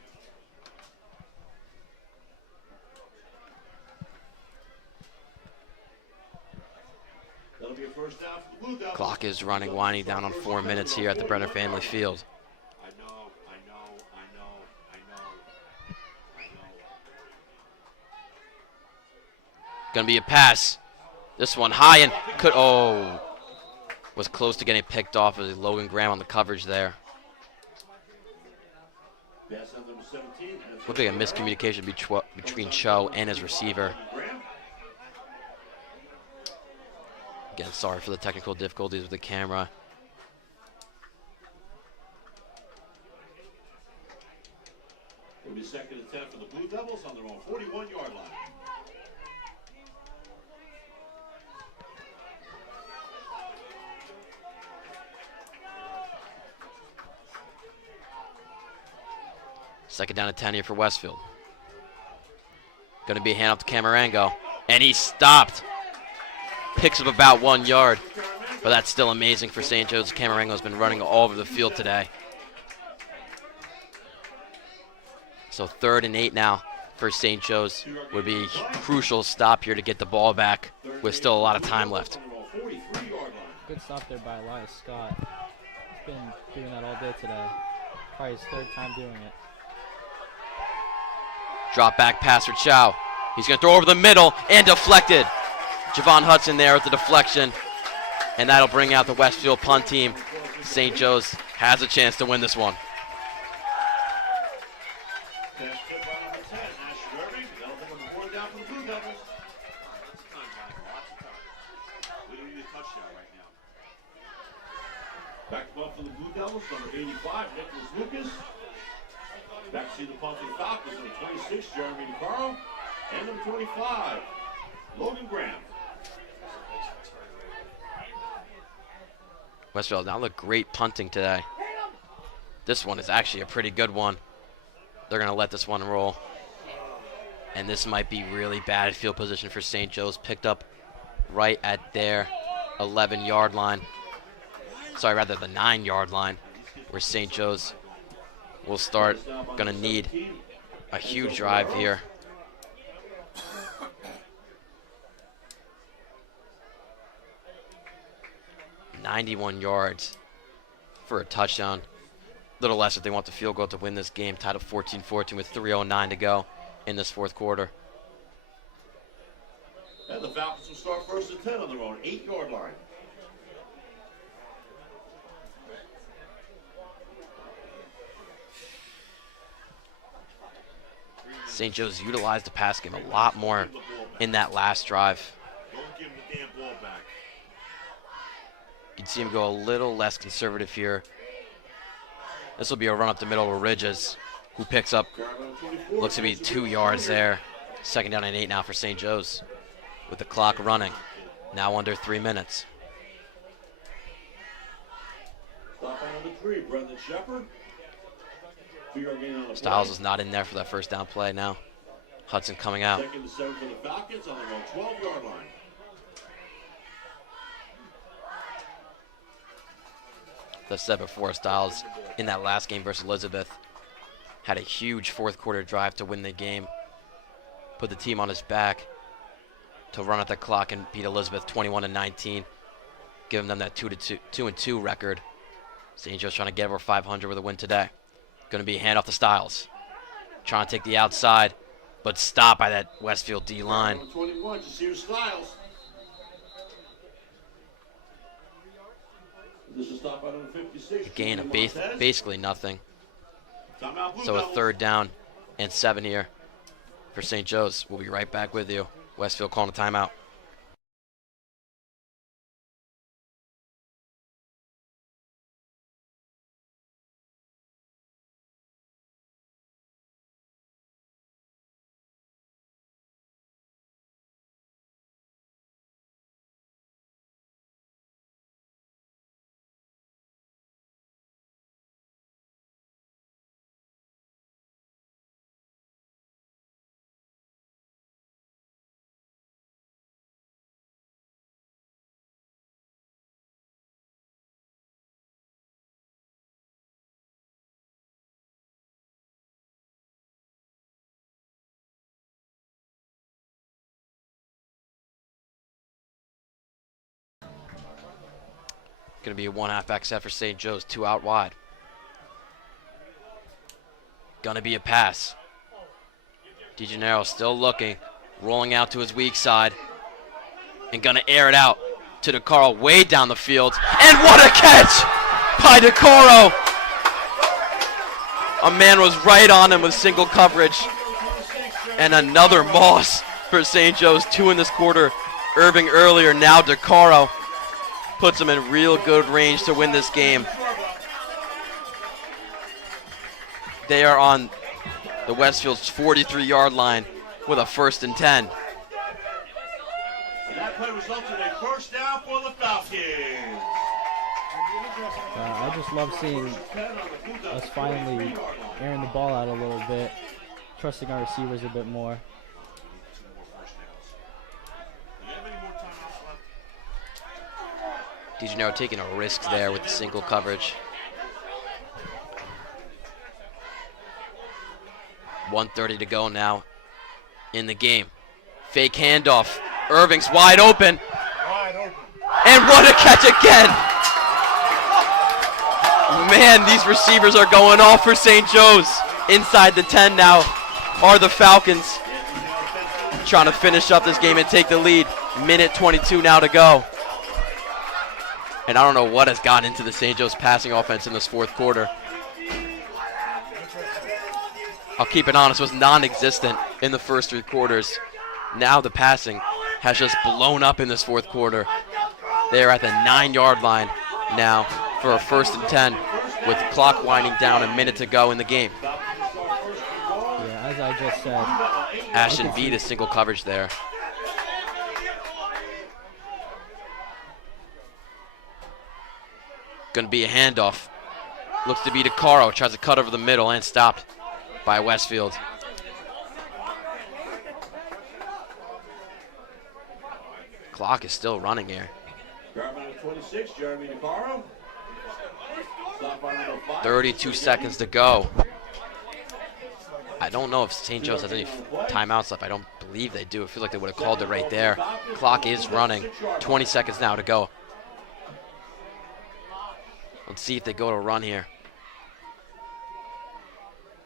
That'll be a first down for the Blue Devils. Clock is running, winding down on 4 minutes here at the Brenner Family Field. I know. Going to be a pass. This one high and was close to getting picked off as Logan Graham on the coverage there. Pass on number 17. Looked like a miscommunication between Cho and his receiver. Again, sorry for the technical difficulties with the camera. It'll be 2nd and 10 for the Blue Devils on their own 41-yard line. Second down and 10 here for Westfield. Going to be a hand off to Camarango. And he stopped. Picks up about 1 yard. But that's still amazing for St. Joe's. Camarango's been running all over the field today. So 3rd and 8 now for St. Joe's. Would be a crucial stop here to get the ball back with still a lot of time left. Good stop there by Elias Scott. He's been doing that all day today. Probably his 3rd time doing it. Drop back pass for Chow. He's going to throw over the middle and deflected. Javon Hudson there with the deflection. And that'll bring out the Westfield punt team. St. Joe's has a chance to win this one. Pass tip by number 10, Asher Irving. That'll bring up a 4th down for the Blue Devils. Lots of time, guys. Lots of time. We don't need a touchdown right now. Back to punt for the Blue Devils, number 85, Nicholas Lucas. Back to see the punt for the Falcons, number 26, Jeremy Nicaro. And number 25, Logan Graham. Westfield now look great punting today. This one is actually a pretty good one. They're going to let this one roll. And this might be really bad field position for St. Joe's. Picked up right at their 11-yard line. Sorry, rather the 9-yard line, where St. Joe's will start. Going to need a huge drive here. $91 yards for a touchdown. Little less if they want the field goal to win this game. Tied up 14-14 with 3:09 to go in this fourth quarter. And the Falcons will start 1st and 10 on their own 8-yard line. St. Joe's utilized the pass game a lot more in that last drive. Don't give him the damn ball back. You'd see him go a little less conservative here. This will be a run up the middle of Ridges, who picks up, looks to be 2 yards there. 2nd down and 8 now for St. Joe's with the clock running. Now under 3 minutes. Stop on number 3, Brendan Shepard. 2-yard gain on the Styles play. is not in there for that first down play now. Hudson coming out. 2nd and 7 for the Falcons on their own 12-yard line. As I said before, Styles in that last game versus Elizabeth had a huge fourth quarter drive to win the game. Put the team on his back to run at the clock and beat Elizabeth 21-19, giving them that 2-2 record. St. Joe's trying to get over 500 with a win today. Going to be a handoff to Styles. Trying to take the outside, but stopped by that Westfield D line. Number 21, Jasir Styles. This is stop by number 56. A gain of Julian Montez. basically nothing. Timeout, Blue So a Devils. 3rd down and 7 here for St. Joe's. We'll be right back with you. Westfield calling a timeout. Going to be a 1 halfback set for St. Joe's, 2 out wide. Going to be a pass. DeGennaro still looking, rolling out to his weak side, and going to air it out to DeCaro way down the field. And what a catch by DeCaro! A man was right on him with single coverage. And another Moss for St. Joe's, 2 in this quarter. Irving earlier, now DeCaro puts him in real good range to win this game. They are on the Westfield's 43-yard line with a 1st and 10. And that play results in a first down for the Falcons. I just love seeing us finally airing the ball out a little bit, trusting our receivers a bit more. DeGennaro taking a risk there with the single coverage. 1:30 to go now in the game. Fake handoff. Irving's wide open. And what a catch again! Man, these receivers are going off for St. Joe's. Inside the 10 now are the Falcons. Trying to finish up this game and take the lead. Minute 22 now to go. And I don't know what has gotten into the St. Joe's passing offense in this 4th quarter. I'll keep it honest, was non-existent in the first 3 quarters. Now the passing has just blown up in this 4th quarter. They are at the 9-yard line now for a 1st and 10 with clock winding down, a minute to go in the game. Yeah, as I just said, Ashton beat his single coverage there. Going to be a handoff. Looks to be DeCaro. Tries to cut over the middle and stopped by Westfield. Clock is still running here. 26, Jeremy DeCaro. 32 seconds to go. I don't know if St. Joe's has any timeouts left. I don't believe they do. I feel like they would have called it right there. Clock is running. 20 seconds now to go. Let's see if they go to run here.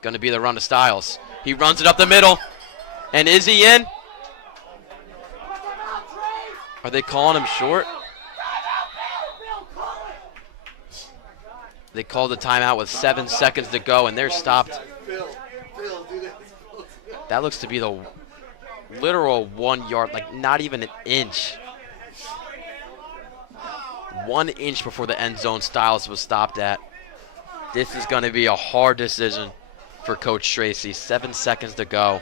Going to be the run to Styles. He runs it up the middle. And is he in? Are they calling him short? They called the timeout with 7 seconds to go, and they're stopped. That looks to be the literal 1 yard, like not even an inch. 1 inch before the end zone Styles was stopped at. This is going to be a hard decision for Coach Tracy. 7 seconds to go.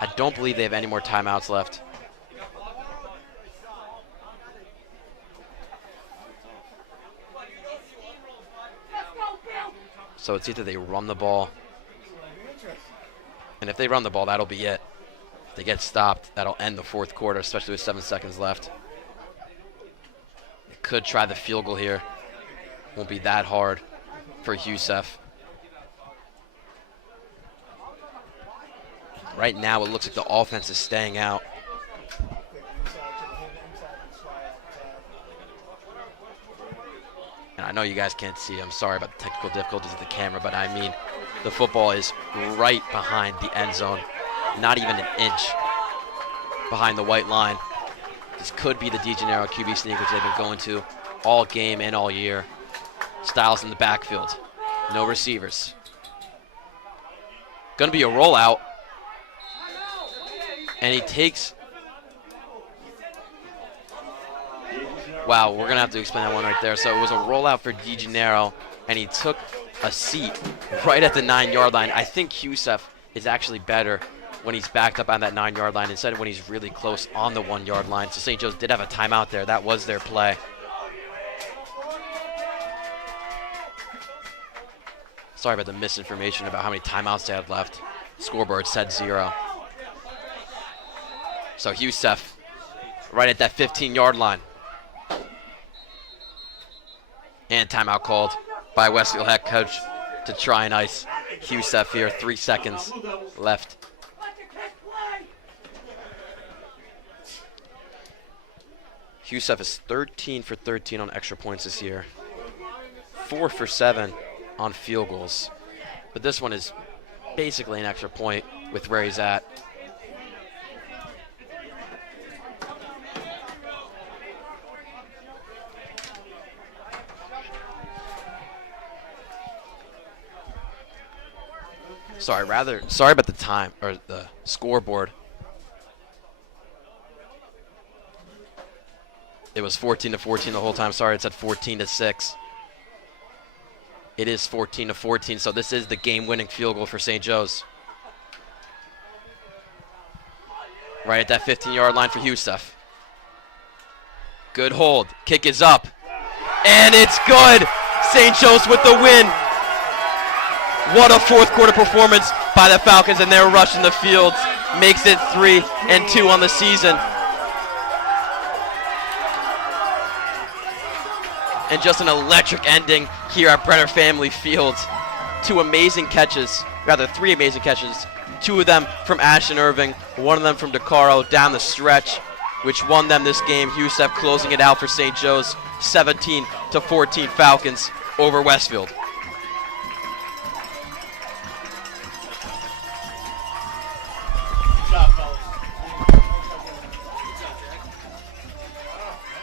I don't believe they have any more timeouts left. So it's either they run the ball, and if they run the ball, that'll be it. If they get stopped, that'll end the 4th quarter, especially with 7 seconds left. They could try the field goal here. Won't be that hard for Youssef. Right now, it looks like the offense is staying out. And I know you guys can't see. I'm sorry about the technical difficulties of the camera, but I mean, the football is right behind the end zone. Not even an inch behind the white line. This could be the DeGennaro QB sneak, which they've been going to all game and all year. Styles in the backfield. No receivers. Gonna be a rollout. And he takes... Wow, we're gonna have to explain that one right there. So it was a rollout for DeGennaro, and he took a seat right at the 9-yard line. I think Youssef is actually better when he's backed up on that 9-yard line instead of when he's really close on the 1-yard line. So St. Joe's did have a timeout there. That was their play. Sorry about the misinformation about how many timeouts they had left. Scoreboard said 0. So Youssef right at that 15-yard line. And timeout called by Westfield head coach to try and ice Youssef here. 3 seconds left. Youssef is 13 for 13 on extra points this year. 4 for 7 on field goals. But this one is basically an extra point with where he's at. Sorry about the time or the scoreboard. It was 14-14 the whole time. Sorry, it said 14-6. It is 14-14, so this is the game-winning field goal for St. Joe's. Right at that 15-yard line for Youssef. Good hold. Kick is up. And it's good! St. Joe's with the win. What a fourth quarter performance by the Falcons, and they're rushing the field. Makes it 3-2 on the season. And just an electric ending here at Brenner Family Field. 3 amazing catches. 2 of them from Ashton Irving, 1 of them from DeCaro down the stretch, which won them this game. Youssef closing it out for St. Joe's, 17-14 Falcons over Westfield.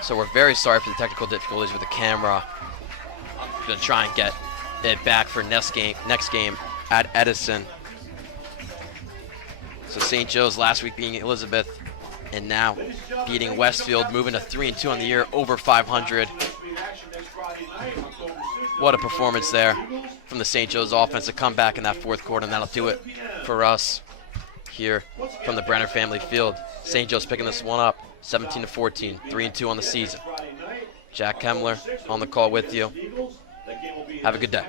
So we're very sorry for the technical difficulties with the camera. I'm going to try and get it back for next game at Edison. So St. Joe's last week beating Elizabeth, and now beating Westfield, moving to 3-2 on the year, over 500. What a performance there from the St. Joe's offense to come back in that fourth quarter, and that'll do it for us here from the Brenner Family Field. St. Joe's picking this one up. 17-14, 3-2 on the season. Jack Kemmler on the call with you. Have a good day.